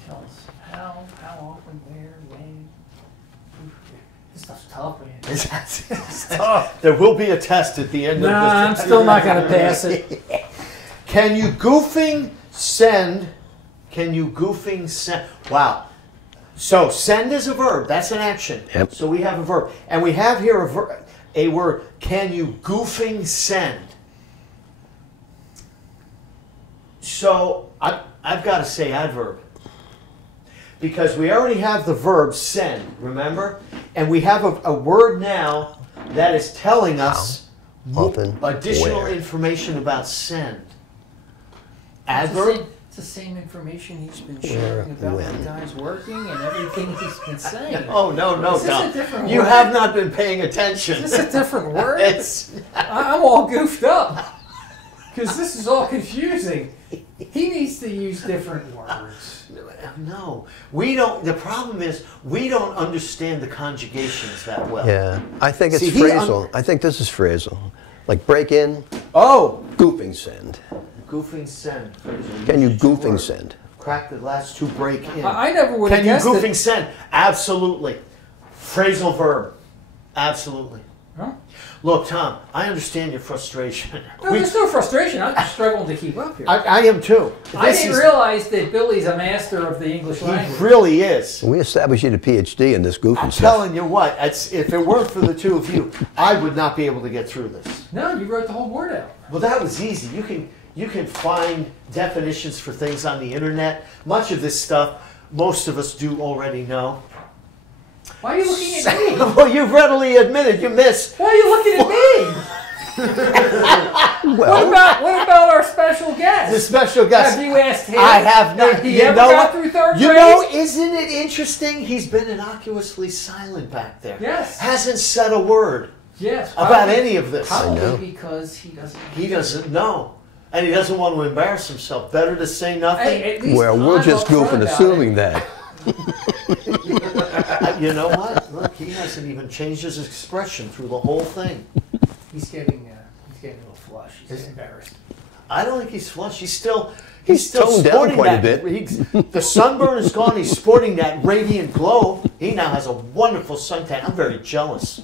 Tell us how often, where, when. This stuff's tough, man. It's tough. There will be a test at the end Nah, I'm of this. still not going to pass it. Can you goofing send? Can you goofing send? Wow. So send is a verb. That's an action. Yep. So we have a verb, and we have here a word. Can you goofing send? So I've got to say adverb, because we already have the verb send, remember? And we have a word now that is telling us often, additional where. information about send. It's Adverb? the same information he's been sharing about when. the guys working and everything he's been saying. Oh, no, Is this a Tom. different You word? have not been paying attention. Is this a different word? It's, I'm all goofed up because this is all confusing. He needs to use different words. no, we don't. The problem is we don't understand the conjugations that well. Yeah, I think it's See, he phrasal. I think this is phrasal. Like break in, Oh, goofing send. goofing send. Can you Use your goofing word. send? Crack the last two break in. I never would have Can you guessed goofing it. send? Absolutely. Phrasal verb. Absolutely. Huh? Look, Tom, I understand your frustration. No, there's no frustration. I'm just struggling to keep up here. I am too. I This didn't is- realize that Billy's a master of the English He language. really is. We established you a PhD in this goofing I'm stuff. telling you what, if it weren't for the two of you, I would not be able to get through this. No, you wrote the whole word out. Well, that was easy. You can find definitions for things on the internet. Much of this stuff, most of us do already know. Why are you looking at me? Well, you've readily admitted you missed. Why are you looking at me? Well, What about our special guest? The special guest. Have you asked him? I have not. Have he You ever know got what? through third You grade? know, isn't it interesting? He's been innocuously silent back there. Yes. Hasn't said a word Yes. about probably- any of this. Probably know. because he doesn't. He doesn't know. And he doesn't want to embarrass himself. Better to say nothing. Hey, at least well, we're I'm just upfront goofing, about assuming it. that. You know what? Look, he hasn't even changed his expression through the whole thing. He's getting a little flush. He's embarrassed. I don't think he's flushed. He's still toned down sporting quite a that. bit. The sunburn is gone. He's sporting that radiant glow. He now has a wonderful suntan. I'm very jealous.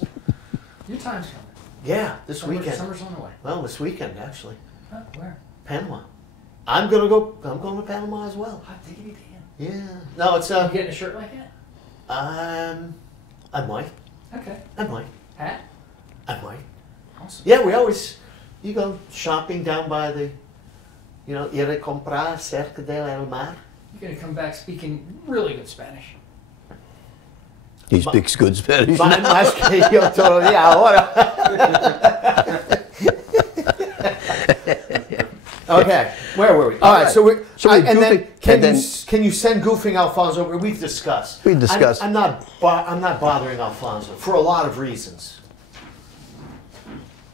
Your time's coming. Yeah, this weekend. Summer's on the way. Well, this weekend actually, Huh, where? Panama. I'm going to Panama as well. Hot diggity damn. Yeah. No, it's You getting a shirt like that? I might. Okay. I might. Hat? I might. Awesome. Yeah, you go shopping down by the, ir a comprar cerca del mar. You're gonna come back speaking really good Spanish. He speaks good Spanish. Más que yo todavía ahora. Okay, where were we? All right, so we're So we're and then goofing- can you send goofing Alfonso? We've discussed. We discussed. I'm not bothering Alfonso for a lot of reasons.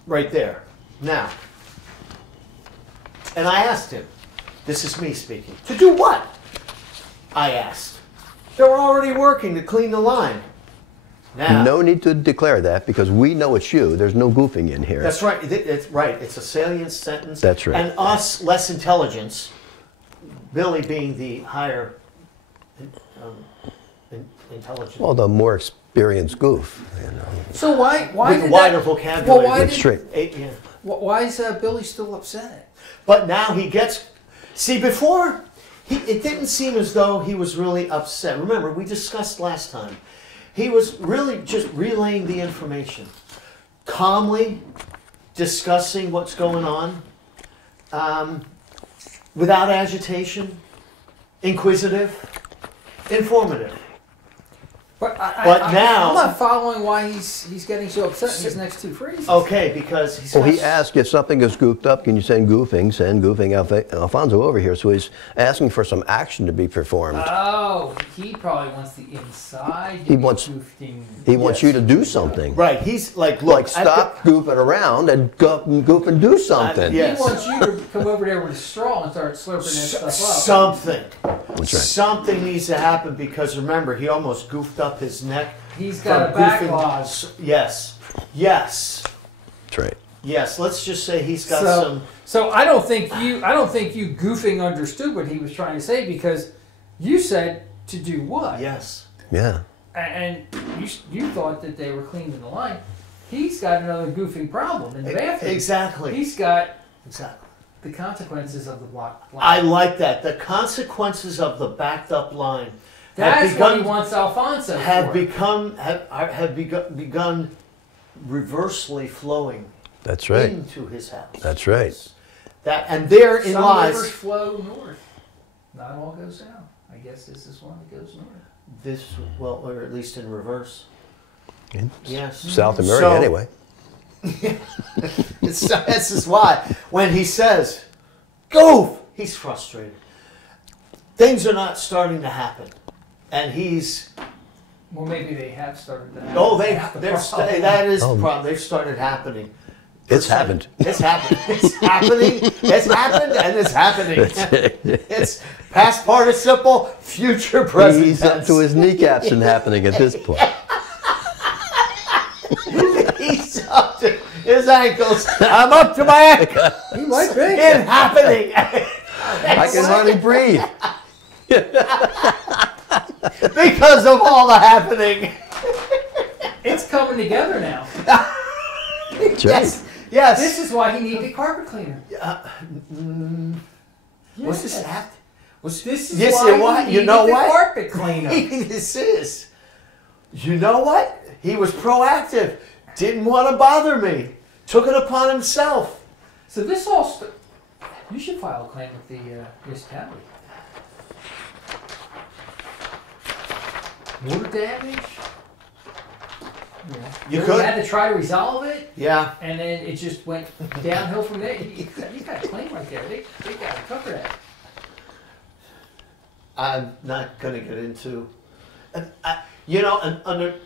Right there. Now, and I asked him. This is me speaking. To do what? I asked. They were already working to clean the line. Now, No need to declare that because we know it's you. There's no goofing in here. that's right. It's right. It's a salient sentence. That's right. And us, less intelligence. Billy being the higher intelligence. Well, the more experienced goof. So why With did wider that, vocabulary. Well, why That's did, straight. Yeah. why is Billy still upset? But now he gets. See, before it didn't seem as though he was really upset. Remember, we discussed last time. He was really just relaying the information, calmly discussing what's going on, without agitation, inquisitive, informative. But now- I'm not following why he's getting so upset in these next two phrases. Okay, because he's. Well, he got- asked if something is goofed up, can you send goofing Alfonso over here? So he's asking for some action to be performed. Oh, he probably wants the inside. He wants- goofing. He wants yes. you to do something. Right, he's like, look, Like stop goofing around and goof and do something. yeah. Yes. He wants you to come over there with a straw and start slurping that stuff up. Something. That's right. Something needs to happen because remember, he almost goofed up his neck. He's got a from goofing- backlog. Yes. Yes. That's right. Yes. Let's just say he's got So, some. so I don't think you goofing understood what he was trying to say because you said to do what? Yes. Yeah. and you thought that they were cleaning the line. He's got another goofing problem in the bathroom. Exactly. He's got Exactly. the consequences of the blocked line. I like that. The consequences of the backed up line That's what he wants Alfonso have for. begun reversely flowing That's right. into his house. That's right. That and therein Some lies rivers flow north. Not all go south. I guess this is one that goes north. this, well, or at least in reverse. In Yes. South America, So- anyway. This is why when he says, "Goof," he's frustrated. Things are not starting to happen, and he's Well, maybe they have started that. that is the Oh. problem. They've started happening. It's happened. It's happened. It's happening. It's happened, and it's happening. It's past participle, future present He's up tense. to his kneecaps and happening at this point. He's up to his ankles. I'm up to my ankles. He might be. It's happening. I can hardly breathe. Because of all the happening. It's coming together now. That's right. Yes. Yes. This is why he needed a carpet cleaner. What's this Yes. act? Was This is Yes, why you what? he You needed know the what? carpet cleaner. This is. You know what? He was proactive. Didn't want to bother me. Took it upon himself. So this all. You should file a claim with the municipality. Water damage. You You could. had to try to resolve it, Yeah. and then it just went downhill from there. You got a claim right there. They got to cover that. I'm not going to get into. And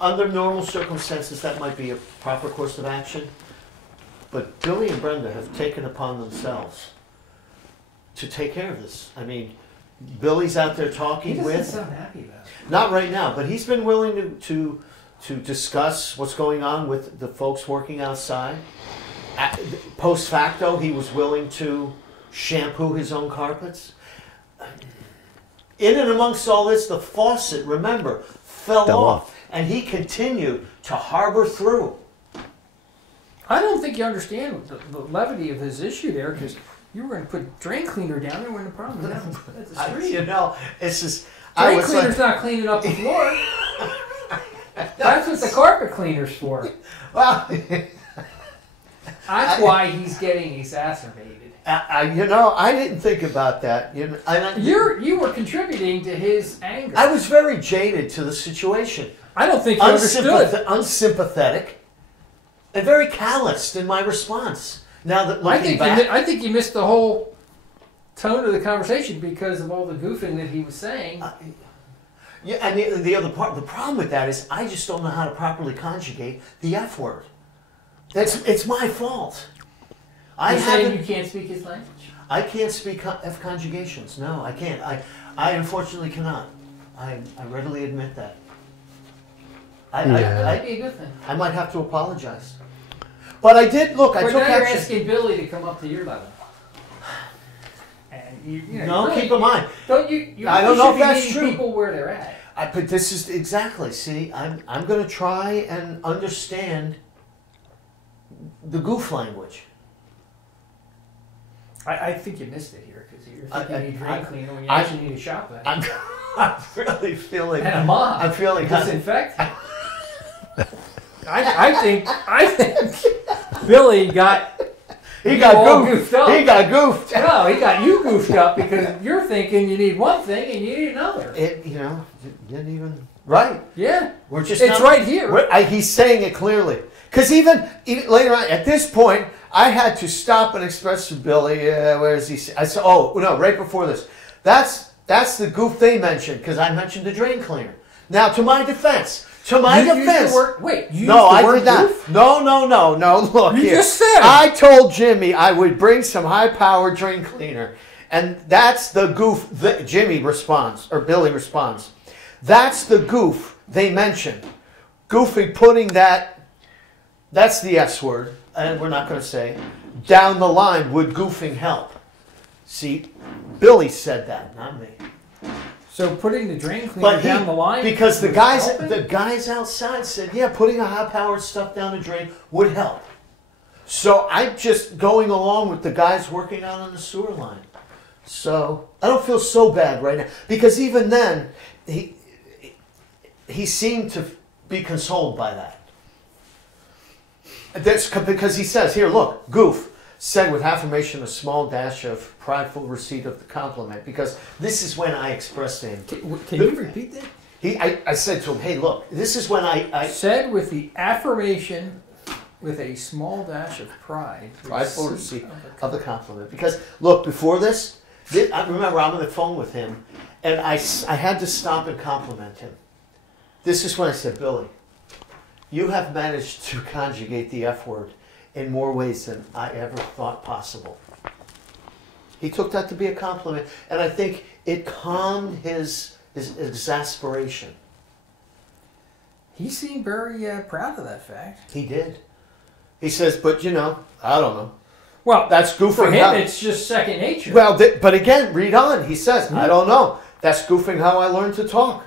under normal circumstances, that might be a proper course of action. But Billy and Brenda have taken upon themselves to take care of this. I mean, Billy's out there He talking doesn't with. sound happy about it. Not right now, but he's been willing to discuss what's going on with the folks working outside. Post facto, he was willing to shampoo his own carpets. In and amongst all this, the faucet, remember, fell off, and he continued to harbor through. I don't think you understand the levity of his issue there, because you were going to put drain cleaner down there when the problem was down at the street. It's just Drain cleaner's not cleaning up the floor. That's what the carpet cleaner's for. well, That's why he's getting exacerbated. I didn't think about that. You were contributing to his anger. I was very jaded to the situation. I don't think you understood. Unsympathetic, and very calloused in my response. Now that I looking think back, I think you missed the whole tone of the conversation because of all the goofing that he was saying. yeah, and the other part, the problem with that is I just don't know how to properly conjugate the F word. It's my fault. You're saying you can't speak his language? I can't speak F conjugations. No, I can't. I unfortunately cannot. I readily admit that. That'd be a good thing. I might have to apologize. But I did look. I But took now you're action. asking Billy to come up to your level. And you know, No, really, keep in mind. Don't you? I don't should know if be that's meeting true. People where they're at. But this is exactly. See, I'm going to try and understand the goof language. I think you missed it here because you're thinking you need I- drain cleaner when you I- actually need a shop vac I'm really feeling. and a mop. I'm feeling. Disinfect. I think Billy got He got all goofed. goofed up. He got goofed. No, he got you goofed up because you're thinking you need one thing and you need another. It, didn't even. Right. Yeah, We're just. it's not- right here. He's saying it clearly. Because even later on, at this point, I had to stop and express to Billy. Where is he? I said, "Oh no!" Right before this, that's the goof they mentioned because I mentioned the drain cleaner. Now, to my defense, You used defense. the word, wait, you No, used the I word did not. goof? No. Look You here. just said. I told Jimmy I would bring some high-powered drain cleaner, and that's the goof. Jimmy responds, or Billy responds. That's the goof they mentioned. Goofy putting that. That's the S word, and we're not going to say. Down the line, would goofing help? See, Billy said that, not me. So putting the drain cleaner But down the line because the was helping? guys outside said, yeah, putting a high-powered stuff down the drain would help. So I'm just going along with the guys working out on the sewer line. So I don't feel so bad right now, because even then he seemed to be consoled by that. That's because he says here, look, goof. Said with affirmation, a small dash of prideful receipt of the compliment, because this is when I expressed to him. Can you repeat that? I said to him, hey, look, this is when I Said with the affirmation, with a small dash of pride. prideful receipt of the compliment. Because, look, before this, I remember I'm on the phone with him, and I had to stop and compliment him. This is when I said, Billy, you have managed to conjugate the F word in more ways than I ever thought possible. He took that to be a compliment, and I think it calmed his exasperation. He seemed very proud of that fact. He did. He says, but you know, I don't know. Well, That's goofing for him, out. it's just second nature. Well, but again, read on. He says, I don't know. That's goofing how I learned to talk.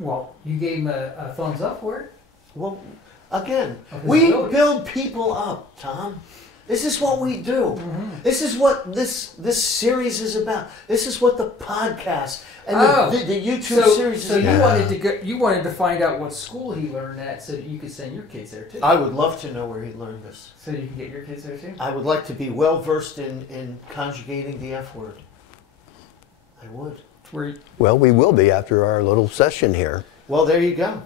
Well, you gave him a thumbs up for it. Well, again, Of his we abilities. build people up, Tom. This is what we do. This is what this series is about. This is what the podcast and the YouTube series So is you about. wanted to go, you wanted to find out what school he learned at, so that you could send your kids there too. I would love to know where he learned this. So you can get your kids there too. I would like to be well versed in conjugating the F word. I would. Where Well, we will be after our little session here. Well, there you go.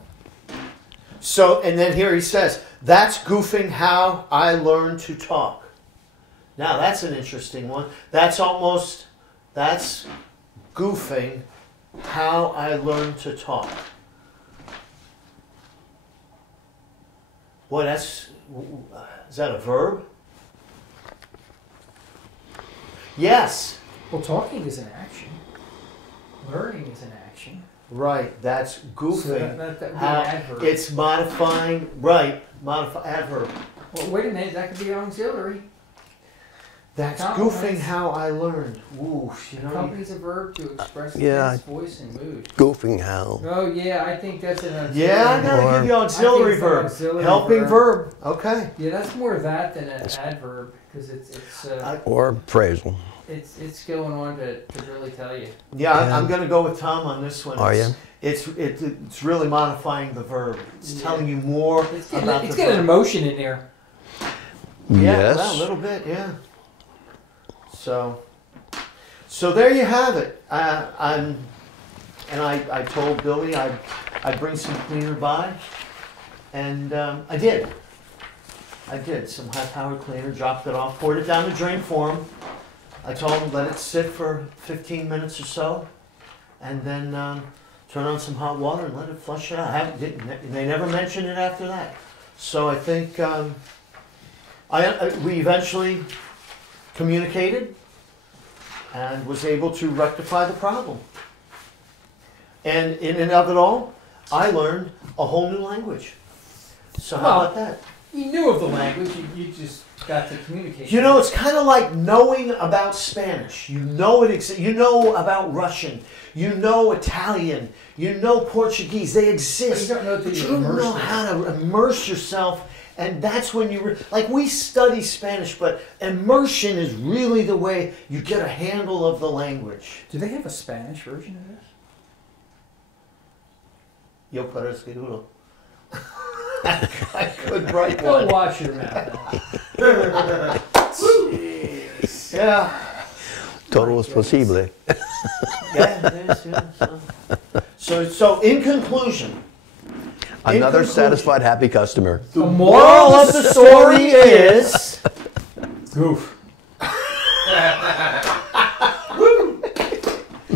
So, and then here he says, that's goofing how I learned to talk. Now, that's an interesting one. That's goofing how I learned to talk. Well, is that a verb? Yes. well, talking is an action. Learning is an action. Right, that's goofing. So that would be an how adverb. it's modifying, right, adverb. Well, wait a minute, that could be auxiliary. That's Compliments. goofing how I learned. Ooh, you know. Accompanies a verb to express Yeah. intent, voice, and mood. Goofing how. Oh yeah, I think that's an auxiliary. Yeah, I gotta Or- give you auxiliary I think it's an verb. auxiliary Helping verb. verb. Okay. Yeah, that's more of that than an adverb, because Or phrasal. it's going on to really tell you. Yeah, Yeah. I'm gonna go with Tom on this one. Are you? It's really modifying the verb. It's Yeah. telling you more It's about getting, the an verb. emotion in there. Yeah, Yes. well, a little bit, yeah. So there you have it. I told Billy I'd bring some cleaner by, and I did. I did some high-powered cleaner, dropped it off, poured it down the drain for him. I told him let it sit for 15 minutes or so, and then turn on some hot water and let it flush it out. They never mentioned it after that. So I think we eventually communicated and was able to rectify the problem. And in and of it all, I learned a whole new language. So how about that? You knew of the language, you just got to communicate. You know, it's kind of like knowing about Spanish. You know it. You know about Russian. You know Italian. You know Portuguese. They exist. But you don't know till But you you don't immerse know how to immerse yourself. And that's when like we study Spanish, but immersion is really the way you get a handle of the language. Do they have a Spanish version of this? Yo parezco duro. I could write Go one. wash your mouth. Yeah. Todo es posible. Yeah, it is, yeah. So in conclusion, Another conclusion, satisfied, happy customer. the moral of the story is Goof.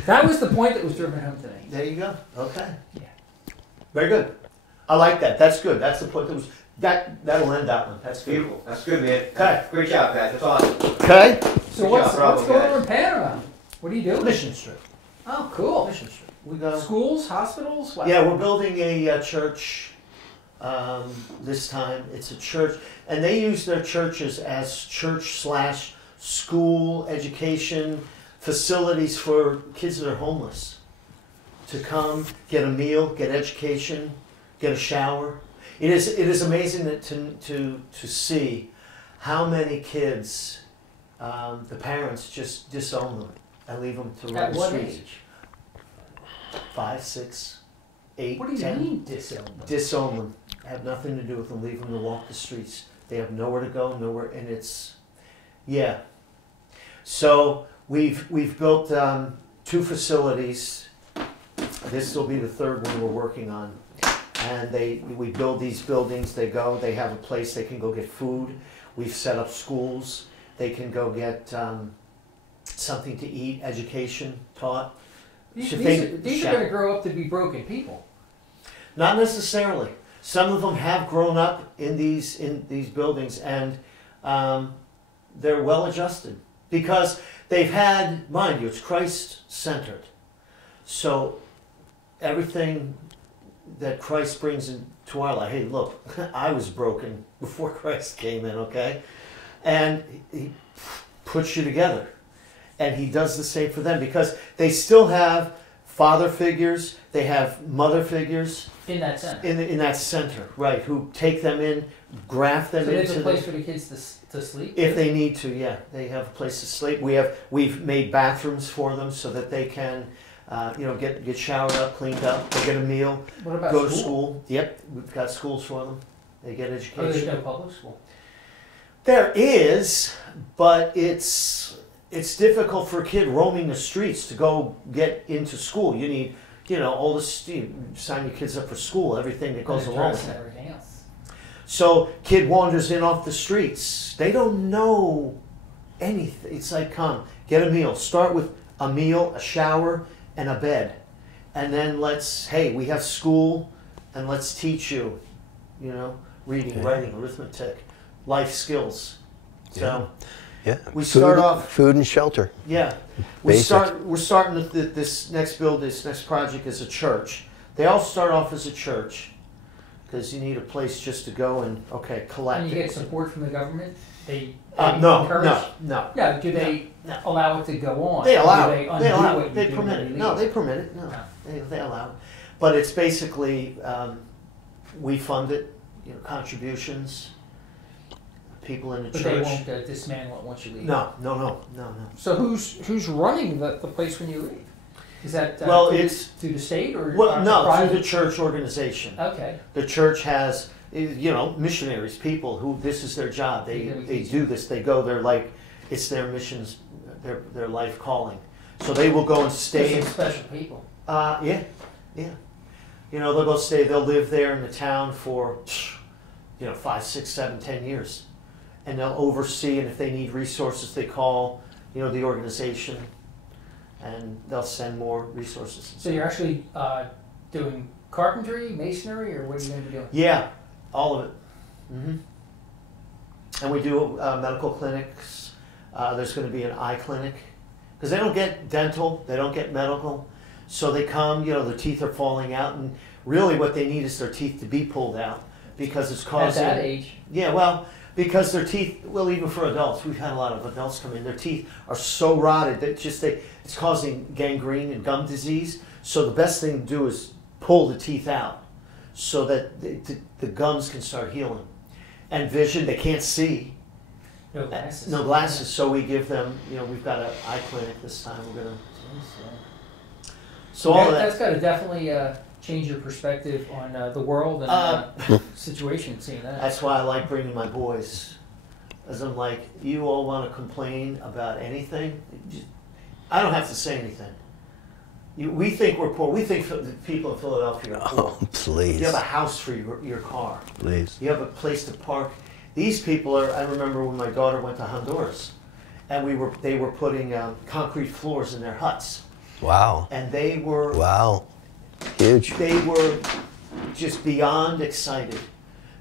That was the point that was driven home today. there you go. Okay. Yeah. Very good. I like that. That's good. That's the point that was that'll end that one. That's good. Beautiful. That's good, man. Okay. Great job, guys. That's awesome. Okay. So Good what's job, going guys. on in Panama? What are you doing? Mission Street. Oh, cool. Mission Street. We go. Schools, hospitals? What? Yeah, we're building a church. This time it's a church, and they use their churches as church/school education facilities for kids that are homeless, to come, get a meal, get education, get a shower. It is amazing that to see how many kids the parents just disown them and leave them to roam At the what streets. age? 5, 6, 8, What do you 10. mean disown them? Disown them. Have nothing to do with them. Leave them to walk the streets. They have nowhere to go, nowhere, and it's, yeah. So we've built 2 facilities. This will be the 3rd one we're working on. And we build these buildings. They have a place they can go get food. We've set up schools. They can go get something to eat, education taught. These are going to grow up to be broken people. Not necessarily. Some of them have grown up in these buildings, and they're well adjusted because they've had, mind you, it's Christ centered. So everything that Christ brings into our life. Hey, look, I was broken before Christ came in, okay, and He puts you together, and He does the same for them because they still have father figures, they have mother figures. In that center. In that center, right, who take them in, graft them so into there's a place for the kids to sleep? if they need to, yeah. They have a place to sleep. We've made bathrooms for them so that they can get showered up, cleaned up, they get a meal, What about go to school. Yep, we've got schools for them. They get Oh, there's education. no public school. There is, but it's difficult for a kid roaming the streets to go get into school. You need, all this, you sign your kids up for school, everything that goes And along dress with and it. everything else. So kid wanders in off the streets. They don't know anything. It's like, come, get a meal. Start with a meal, a shower, and a bed. And then we have school, and let's teach you, reading, Yeah. writing, arithmetic, life skills. So Yeah. we start off. Food and shelter. Yeah, Basic. we're starting this next project as a church. They all start off as a church because you need a place just to go and collect. And you it. get support from the government? They No. Yeah, do they No. allow it to go on? They allow Or it. do They allow what it. you They do permit when it. you No, leave? they permit it. No, No. they allow it. But it's basically we fund it. Contributions. People in the But church. they won't dismantle it once you leave? No. So who's running the place when you leave? Is that Well, through the state or no, private? through the church organization. Okay. The church has, missionaries, people who this is their job. They do this. They go. They're like, it's their missions, their life calling. So they will go and There's stay. some special people. Yeah. They'll go stay. They'll live there in the town for, 5, 6, 7, 10 years, and they'll oversee. And if they need resources, they call, the organization, and they'll send more resources. So you're actually doing carpentry, masonry, or what are you going to be doing? Yeah, all of it. hmm And we do medical clinics. There's going to be an eye clinic because they don't get dental, they don't get medical. So they come, their teeth are falling out, and really what they need is their teeth to be pulled out because it's causing. At that age. Yeah, well, because their teeth, even for adults, we've had a lot of adults come in, their teeth are so rotted that it's causing gangrene and gum disease. So the best thing to do is pull the teeth out so that the gums can start healing. And vision, they can't see. No glasses. No glasses, so we give them, we've got an eye clinic this time. We're going to. So all of that. That's got to definitely change your perspective on the world and situation, seeing that. That's why I like bringing my boys. As I'm like, you all want to complain about anything? I don't have to say anything. We think we're poor. We think the people in Philadelphia are poor. Oh, please. You have a house for your car. Please. You have a place to park. These people are. I remember when my daughter went to Honduras, and they were putting concrete floors in their huts, Wow. and they were. Wow. Huge. They were just beyond excited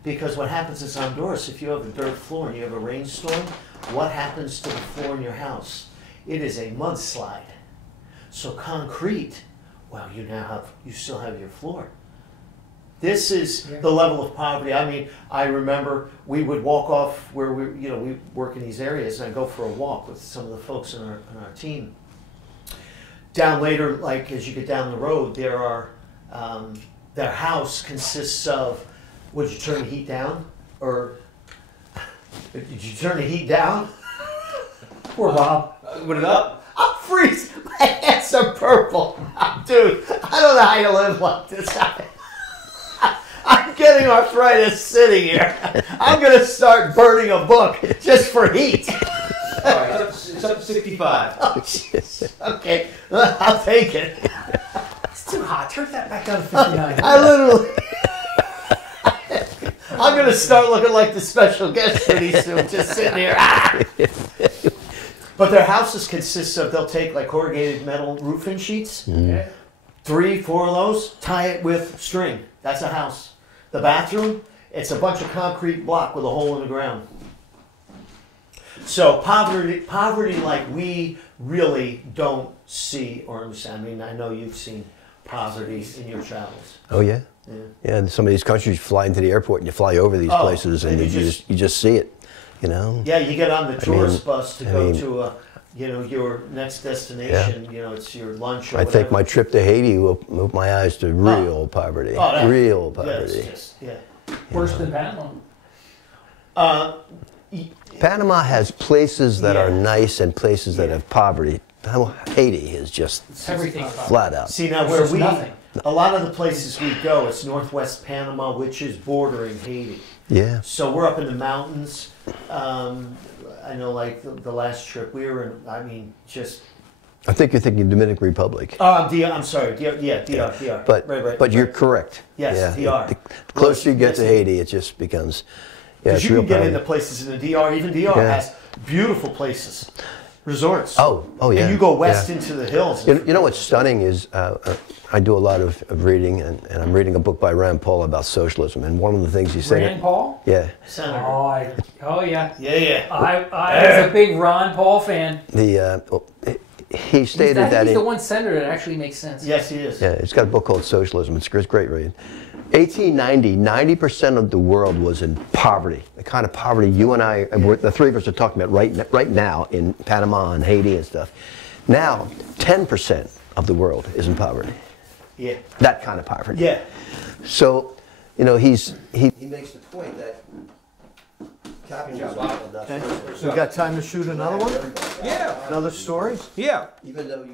because what happens in Honduras, if you have a dirt floor and you have a rainstorm, what happens to the floor in your house? It is a mudslide. So concrete, well, you still have your floor. This is the level of poverty. I mean, I remember we would walk off where we work in these areas, and I go for a walk with some of the folks on our team down later, like as you get down the road, there are their house consists of. Would you turn the heat down, or did you turn the heat down? Poor Bob. Put it up. I'm freezing. My hands are purple, dude. I don't know how you live like this. I'm getting arthritis sitting here. I'm gonna start burning a book just for heat. All right, it's up to 65. Oh, jeez. Okay, I'll take it. It's too hot. Turn that back down to 59. I literally. I'm gonna start looking like the special guest pretty soon, just sitting here. But their houses consist of, they'll take like corrugated metal roofing sheets, Okay. 3, 4 of those, tie it with string. That's a house. The bathroom, it's a bunch of concrete block with a hole in the ground. So poverty like we really don't see or understand. I mean, I know you've seen poverty in your travels. Oh yeah. Yeah. Yeah, in some of these countries, you fly into the airport and you fly over these places, and you just see it, you know. Yeah, you get on the tourist bus to I go mean, to your next destination. You know, it's your lunch or I whatever. think my trip to Haiti opened my eyes to real poverty. Real Yeah, it's poverty. just, yeah. Worse than Panama. Panama has places that are Yeah. nice and places that have poverty. Haiti is just Everything's flat out. See, now It's where just we, nothing. a lot of the places we go, it's northwest Panama, which is bordering Haiti. Yeah. So we're up in the mountains. I know, like the last trip we were in. I mean, just. I think you're thinking Dominican Republic. I'm sorry. DR. But right. you're correct. Yes, yeah. DR. The closer you get to Yes. Haiti, it just becomes. Yeah, Because it's you real can get poverty. into places in the DR. Even DR Yeah. has beautiful places, resorts. Oh yeah. And you go west yeah. into the hills. You know what's stunning is I do a lot of reading, and I'm reading a book by Rand Paul about socialism. And one of the things he's saying. Rand Paul? Yeah. Senator. Oh yeah. Yeah. I was a big Ron Paul fan. He stated that He's the one senator that actually makes sense. Yes, he is. Yeah, it's got a book called Socialism. It's a great read. 1890, 90% of the world was in poverty. The kind of poverty you and I, the three of us are talking about right now in Panama and Haiti and stuff. Now, 10% of the world is in poverty. Yeah. That kind of poverty. Yeah. So, you know, he makes the point that capitalism. Okay. We got time to shoot another one? Yeah. Another story? Yeah. Even though